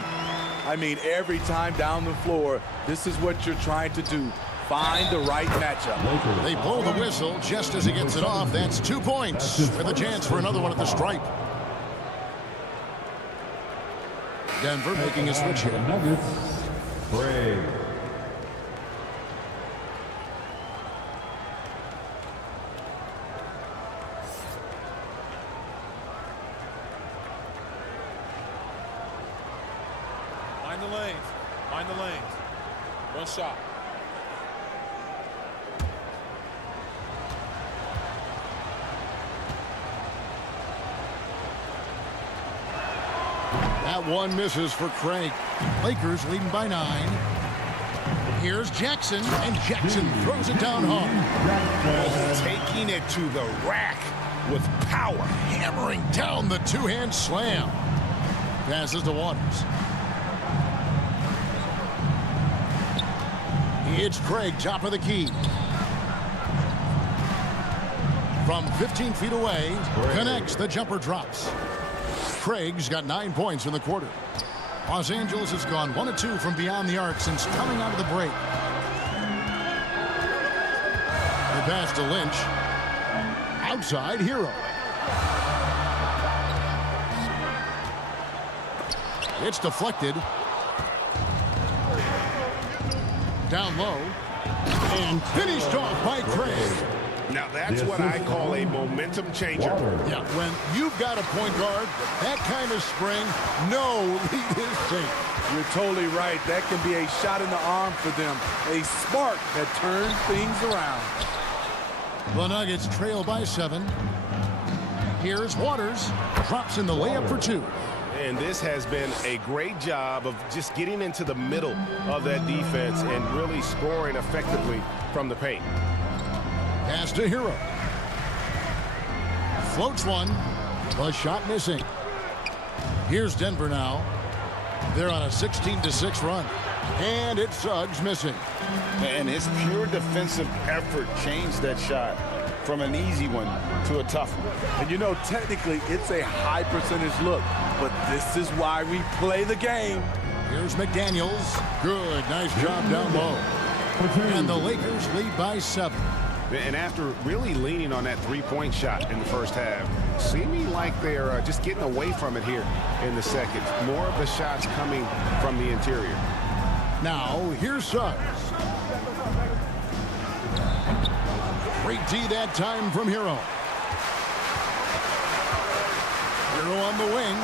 I mean, every time down the floor, this is what you're trying to do. Find the right matchup. They blow the whistle just as he gets it off. That's 2 points with a chance for another one at the stripe. Denver making a switch here. Nuggets, Craig. Mind the lanes. Mind the lanes. 1 shot. That one misses for Craig. Lakers leading by 9. Here's Jackson, and Jackson throws it down hard. Taking it to the rack with power. Hammering down the two-hand slam. Passes to Waters. It's Craig, top of the key. From 15 feet away, connects, the jumper drops. Craig's got 9 points in the quarter. Los Angeles has gone 1 of 2 from beyond the arc since coming out of the break. The pass to Lynch. Outside, Hero. It's deflected. Down low. And finished off by Craig. Now that's what I call a momentum changer. Yeah, when you've got a point guard, that kind of spring, no lead is safe. You're totally right. That can be a shot in the arm for them. A spark that turns things around. The Nuggets trail by 7. Here's Waters. Drops in the layup for 2. And this has been a great job of just getting into the middle of that defense and really scoring effectively from the paint. Pass to Hero. Floats one. The shot missing. Here's Denver now. They're on a 16-6 run. And it's Suggs missing. And his pure defensive effort changed that shot from an easy one to a tough one. And you know, technically, it's a high percentage look, but this is why we play the game. Here's McDaniels. Good, nice job down low. And the Lakers lead by 7. And after really leaning on that three-point shot in the first half, seeming like they're just getting away from it here in the second. More of the shots coming from the interior. Now, here's Suggs. Great D that time from Hero. Hero on the wing.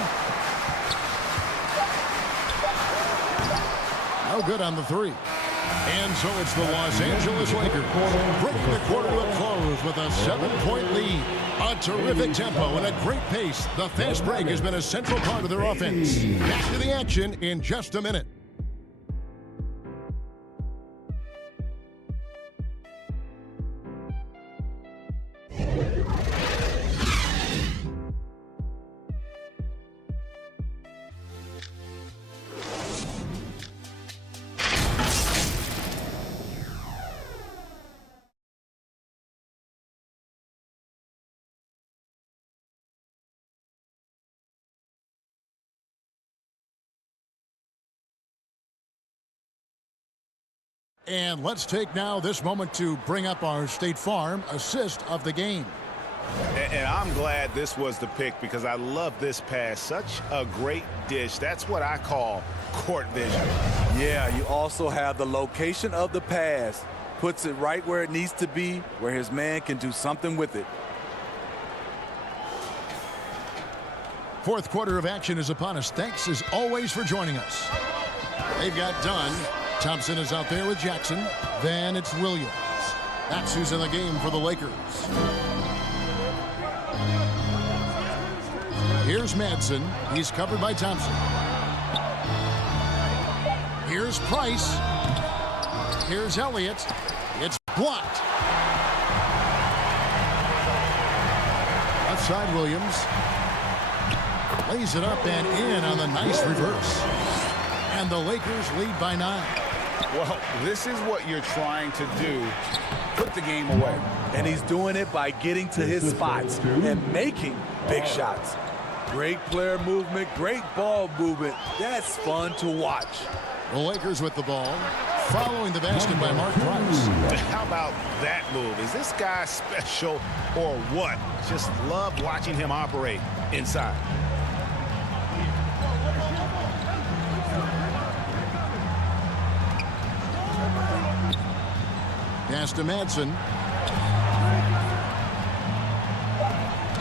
No good on the 3. And so it's the Los Angeles Lakers bringing the quarter to a close with a 7-point lead. A terrific tempo and a great pace. The fast break has been a central part of their offense. Back to the action in just a minute. And let's take now this moment to bring up our State Farm assist of the game. And I'm glad this was the pick because I love this pass. Such a great dish. That's what I call court vision. Yeah, you also have the location of the pass. Puts it right where it needs to be, where his man can do something with it. Fourth quarter of action is upon us. Thanks as always for joining us. They've got Dunn. Thompson is out there with Jackson. Then it's Williams. That's who's in the game for the Lakers. Here's Madsen. He's covered by Thompson. Here's Price. Here's Elliott. It's blocked. Left side Williams. Lays it up and in on the nice reverse. And the Lakers lead by 9. Well, this is what you're trying to do. Put the game away. And he's doing it by getting to his spots and making big shots. Great player movement, great ball movement. That's fun to watch. The Lakers with the ball. Following the basket by Mark Price. How about that move? Is this guy special or what? Just love watching him operate inside. Pass to Madsen.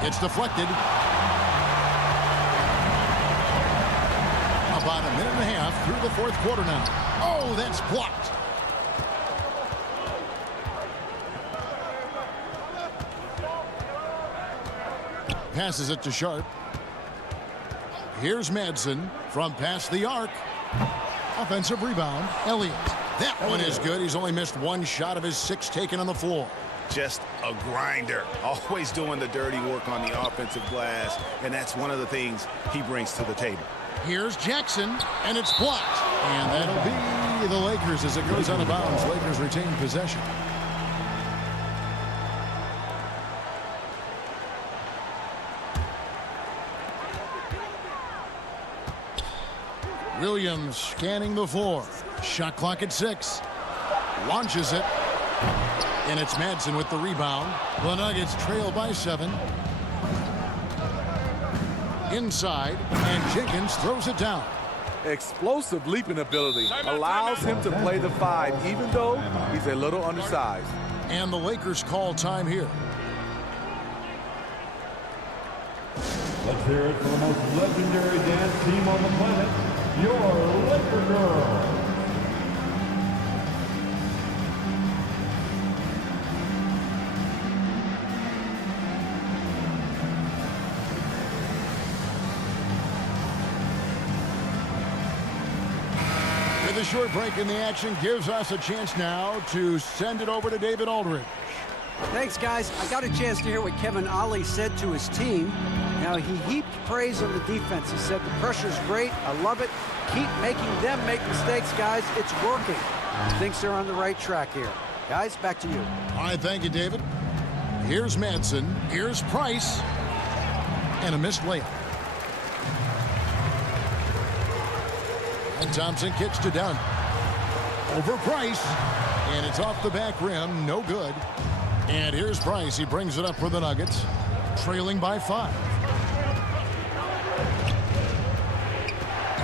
It's deflected. About a minute and a half through the fourth quarter now. Oh, that's blocked. Passes it to Sharp. Here's Madsen from past the arc. Offensive rebound. Elliott. That one is good. He's only missed one shot of his 6 taken on the floor. Just a grinder. Always doing the dirty work on the offensive glass. And that's one of the things he brings to the table. Here's Jackson, and it's blocked. And that'll be the Lakers as it goes out of bounds. Lakers retain possession. Williams scanning the floor. Shot clock at 6. Launches it. And it's Madsen with the rebound. The Nuggets trail by 7. Inside, and Jenkins throws it down. Explosive leaping ability allows him to play the 5, even though he's a little undersized. And the Lakers call time here. Let's hear it for the most legendary dance team on the planet, your Laker Girls. the short break in the action gives us a chance now to send it over to David Aldridge. Thanks, guys. I got a chance to hear what Kevin Ollie said to his team. Now, he heaped praise on the defense. He said, the pressure's great. I love it. Keep making them make mistakes, guys. It's working. He thinks they're on the right track here. Guys, back to you. All right, thank you, David. Here's Madsen. Here's Price. And a missed layup. And Thompson kicks to Dunn. Over Price. And it's off the back rim. No good. And here's Price. He brings it up for the Nuggets. Trailing by 5.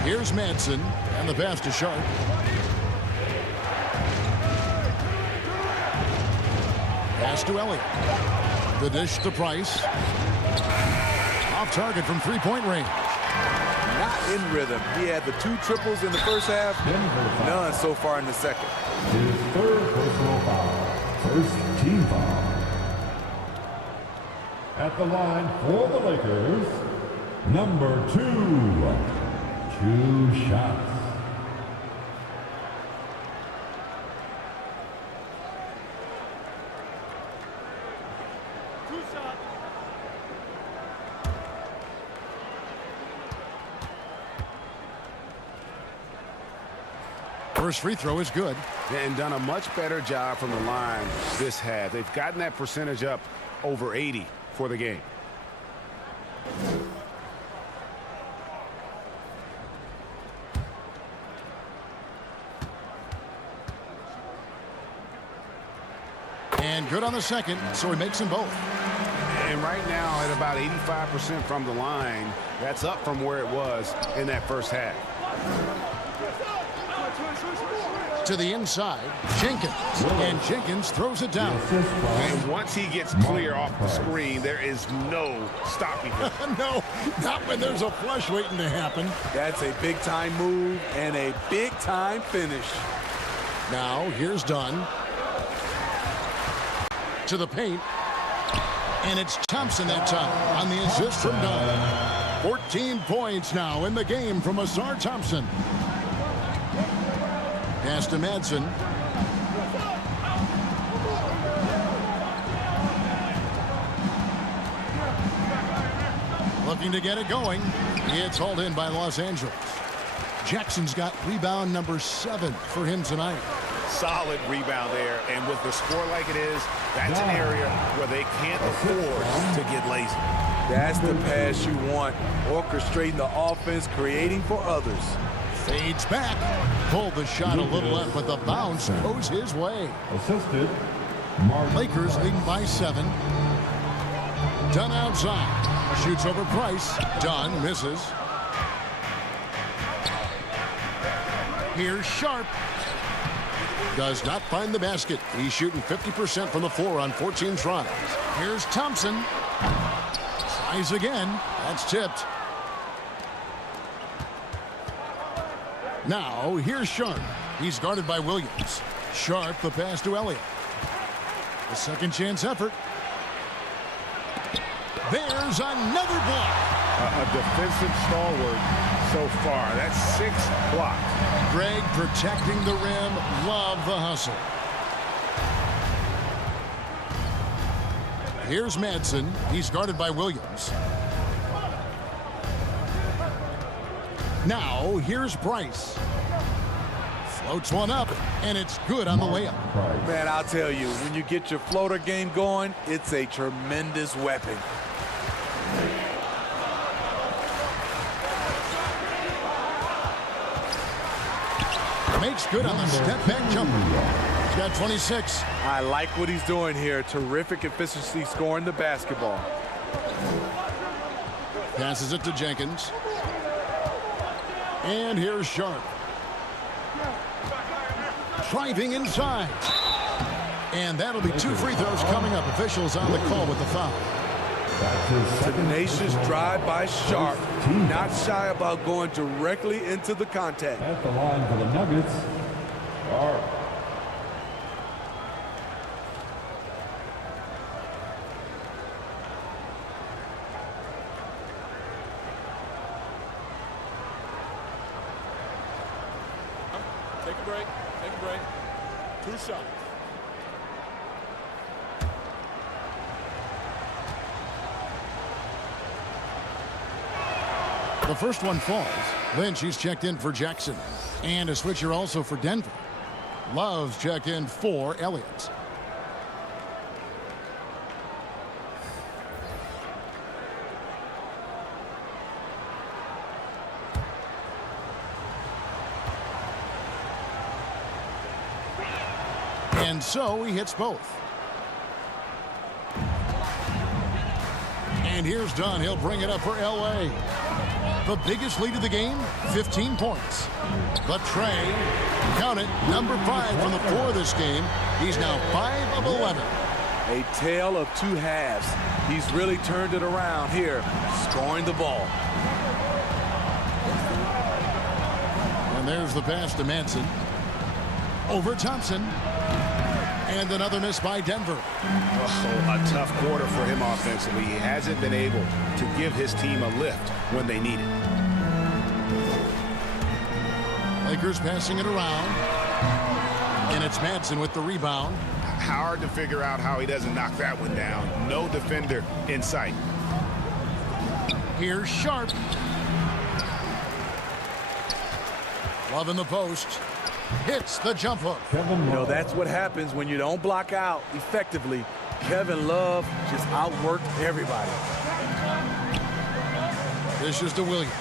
Here's Madsen. And the pass to Sharp. Pass to Elliott. The dish to Price. Off target from three-point range. Not in rhythm. He had the 2 triples in the first half. None so far in the second. His third personal foul. First team foul. At the line for the Lakers, number 2. 2 shots. First free throw is good. And done a much better job from the line this half. They've gotten that percentage up over 80 for the game. And good on the second, so he makes them both. And right now at about 85% from the line, that's up from where it was in that first half. To the inside, Jenkins. And Jenkins throws it down. And once he gets clear off the screen, there is no stopping him. No, not when there's a flush waiting to happen. That's a big-time move and a big-time finish. Now, here's Dunn. To the paint. And it's Thompson that time on the assist from Dunn. 14 points now in the game from Asar Thompson. Pass to Madsen. Looking to get it going. It's hauled in by Los Angeles. Jackson's got rebound number 7 for him tonight. Solid rebound there, and with the score like it is, that's an area where they can't afford to get lazy. That's the pass you want. Orchestrating the offense, creating for others. Fades back. Pulled the shot a little left, but the bounce goes his way. Assisted. Lakers leading by 7. Dunn outside. Shoots over Price. Dunn misses. Here's Sharp. Does not find the basket. He's shooting 50% from the floor on 14 tries. Here's Thompson. Tries again. That's tipped. Now, here's Sharp. He's guarded by Williams. Sharp, the pass to Elliott. A second chance effort. There's another block. A defensive stalwart so far. That's 6 blocks. Greg protecting the rim. Love the hustle. Here's Madsen. He's guarded by Williams. Now, here's Price. Floats one up, and it's good on the layup. Man, I'll tell you, when you get your floater game going, it's a tremendous weapon. Makes good on the step-back jumper. He's got 26. I like what he's doing here. Terrific efficiency scoring the basketball. Passes it to Jenkins. And here's Sharp. Driving inside. And that'll be 2 free throws coming up. Officials on the call with the foul. Tenacious drive by Sharp. Not shy about going directly into the contact. At the line for the Nuggets, Sharp. Take break. Take a break. 2 shots. The first one falls. Lynch, he's checked in for Jackson. And a switcher also for Denver. Love's checked in for Elliott. And so he hits both. And here's Dunn. He'll bring it up for L.A. The biggest lead of the game, 15 points. But Trey, count it, number 5 from the floor this game. He's now 5 of 11. A tale of 2 halves. He's really turned it around here, scoring the ball. And there's the pass to Manson. Over Thompson. And another miss by Denver. Oh, a tough quarter for him offensively. He hasn't been able to give his team a lift when they need it. Lakers passing it around. And it's Manson with the rebound. Hard to figure out how he doesn't knock that one down. No defender in sight. Here's Sharp. Love in the post. Hits the jump hook. You know, that's what happens when you don't block out effectively. Kevin Love just outworked everybody. This is to Williams.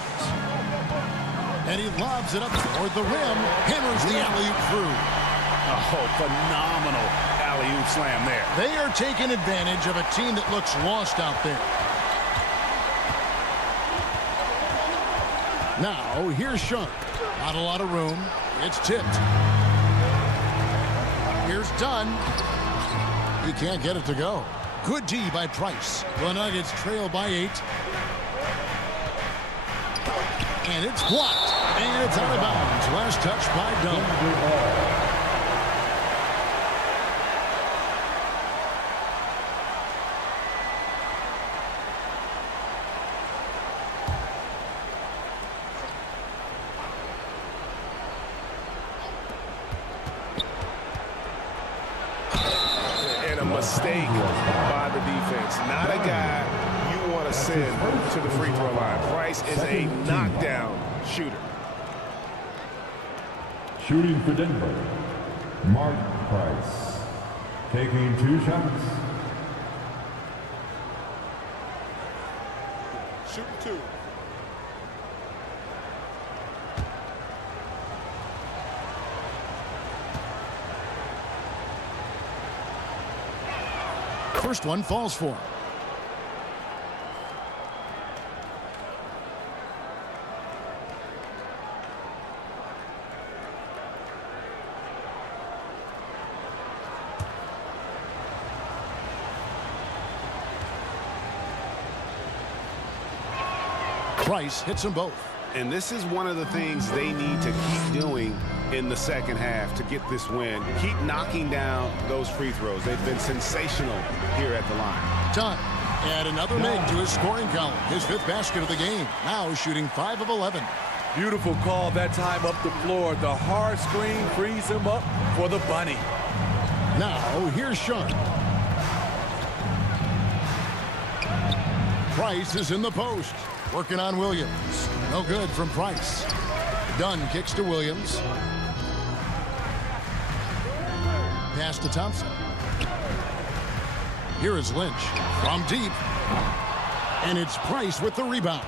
And he lobs it up toward the rim. Hammers the alley-oop through. Oh, phenomenal alley-oop slam there. They are taking advantage of a team that looks lost out there. Now, here's Sharp. Not a lot of room. It's tipped. Here's Dunn. He can't get it to go. Good D by Price. The Nuggets trail by 8. And it's blocked. And it's out of bounds. Last touch by Dunn. Mistake by the defense. Not a guy you want to send to the free throw line. Price is a knockdown shooter. Shooting for Denver, Mark Price. Taking 2 shots. Shooting 2. First one falls for him. Price hits them both. And this is one of the things they need to keep doing in the second half to get this win. Keep knocking down those free throws. They've been sensational here at the line. Done. Add another make to his scoring column. His 5th basket of the game. Now shooting 5 of 11. Beautiful call that time up the floor. The hard screen frees him up for the bunny. Now here's Sharp. Price is in the post. Working on Williams. No good from Price. Dunn kicks to Williams. Pass to Thompson. Here is Lynch from deep. And it's Price with the rebound.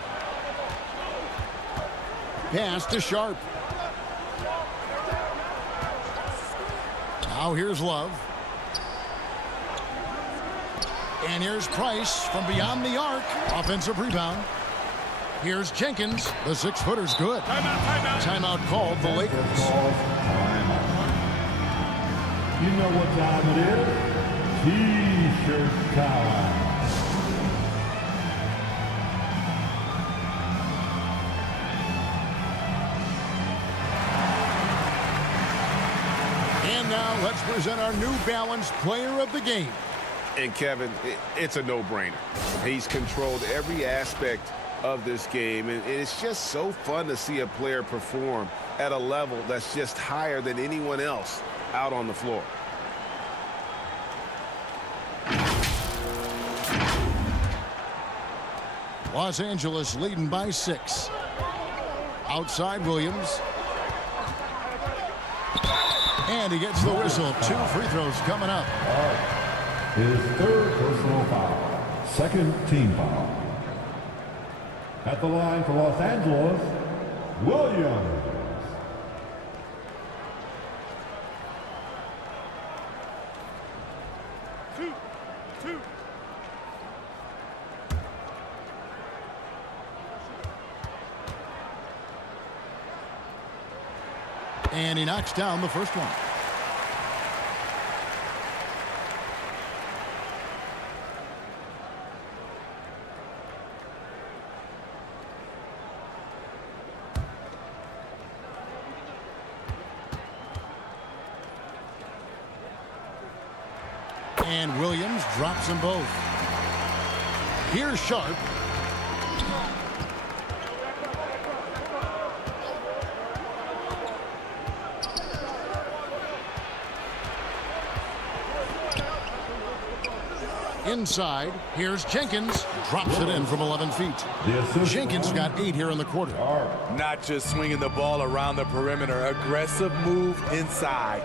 Pass to Sharp. Now here's Love. And here's Price from beyond the arc. Offensive rebound. Here's Jenkins. The 6-footer's good. Timeout called the Lakers. You know what time it is? T-shirt time. And now let's present our New Balance player of the game. And Kevin, it's a no-brainer. He's controlled every aspect of this game. And it's just so fun to see a player perform at a level that's just higher than anyone else out on the floor. Los Angeles leading by 6. Outside Williams. And he gets the whistle. 2 free throws coming up. His third personal foul. Second team foul. At the line for Los Angeles, Williams. Two. And he knocks down the first one. And Williams drops them both. Here's Sharp. Inside, here's Jenkins. Drops it in from 11 feet. Jenkins got 8 here in the quarter. Not just swinging the ball around the perimeter. Aggressive move inside.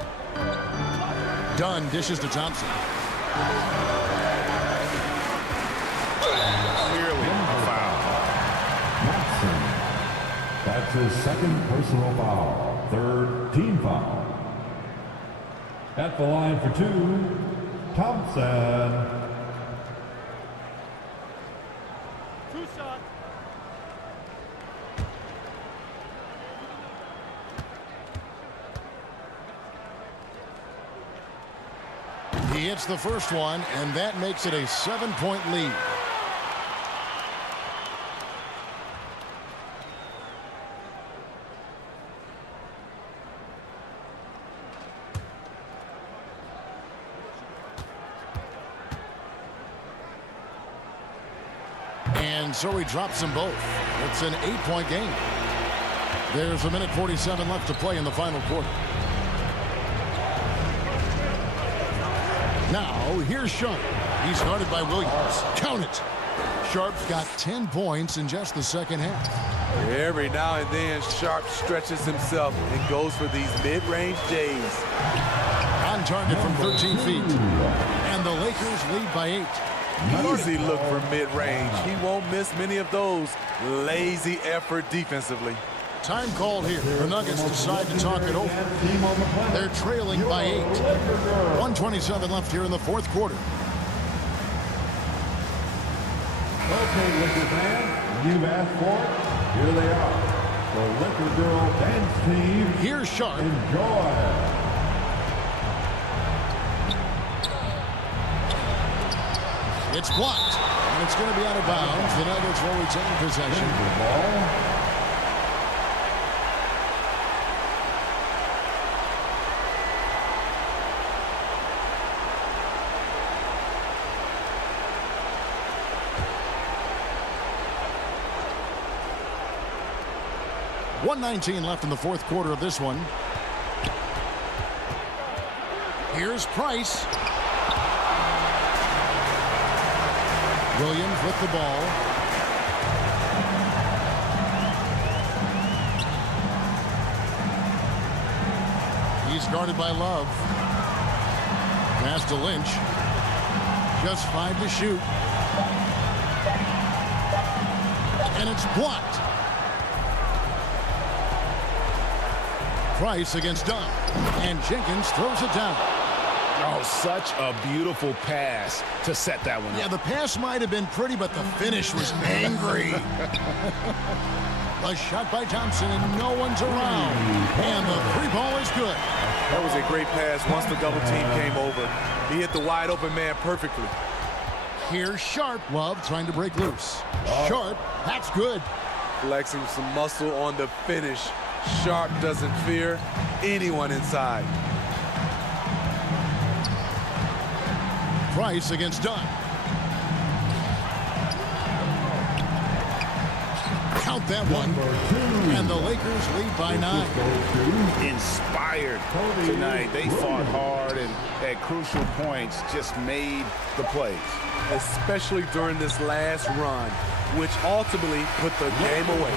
Dunn dishes to Thompson. Clearly a foul. Matson. That's his second personal foul. Third team foul. At the line for 2, Thompson. He hits the first one, and that makes it a 7-point lead. And so he drops them both. It's an 8-point game. There's 1:47 left to play in the final quarter. Now, here's Sharp. He's guarded by Williams. Count it. Sharp's got 10 points in just the second half. Every now and then, Sharp stretches himself and goes for these mid-range J's. On target from 13 feet. And the Lakers lead by 8. Easy look for mid-range. He won't miss many of those. Lazy effort defensively. Time called here. The Nuggets decide to talk it over. They're trailing by 8. 1:27 left here in the fourth quarter. Okay, Lakers fans, you've asked for it. Here they are. The Laker Girl Dance Team. Here's Sharp. Enjoy. It's blocked. And it's going to be out of bounds. The Nuggets will retain possession. Ball. .119 left in the fourth quarter of this one. Here's Price. Williams with the ball. He's guarded by Love. Pass to Lynch. Just 5 to shoot. And it's blocked. Price against Dunn. And Jenkins throws it down. Oh, such a beautiful pass to set that one up. Yeah, the pass might have been pretty, but the finish was angry. A shot by Thompson, and no one's around. And the 3-ball is good. That was a great pass once the double team came over. He hit the wide open man perfectly. Here's Sharp. Love trying to break loose. Sharp, that's good. Flexing some muscle on the finish. Sharp doesn't fear anyone inside. Price against Dunn. count that one. And the Lakers lead by 9. Inspired tonight. They fought hard and at crucial points just made the plays. Especially during this last run, which ultimately put the game away.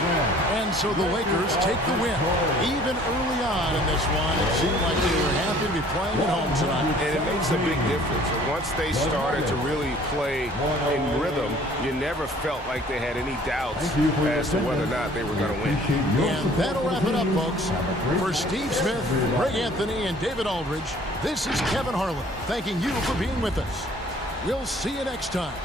And so the Lakers take the win. Even early on in this one, it seemed like they were happy to be playing at home tonight. And it makes a big difference. And once they started to really play in rhythm, you never felt like they had any doubts as to whether or not they were going to win. And that'll wrap it up, folks. For Steve Smith, Greg Anthony, and David Aldridge, this is Kevin Harlan thanking you for being with us. We'll see you next time.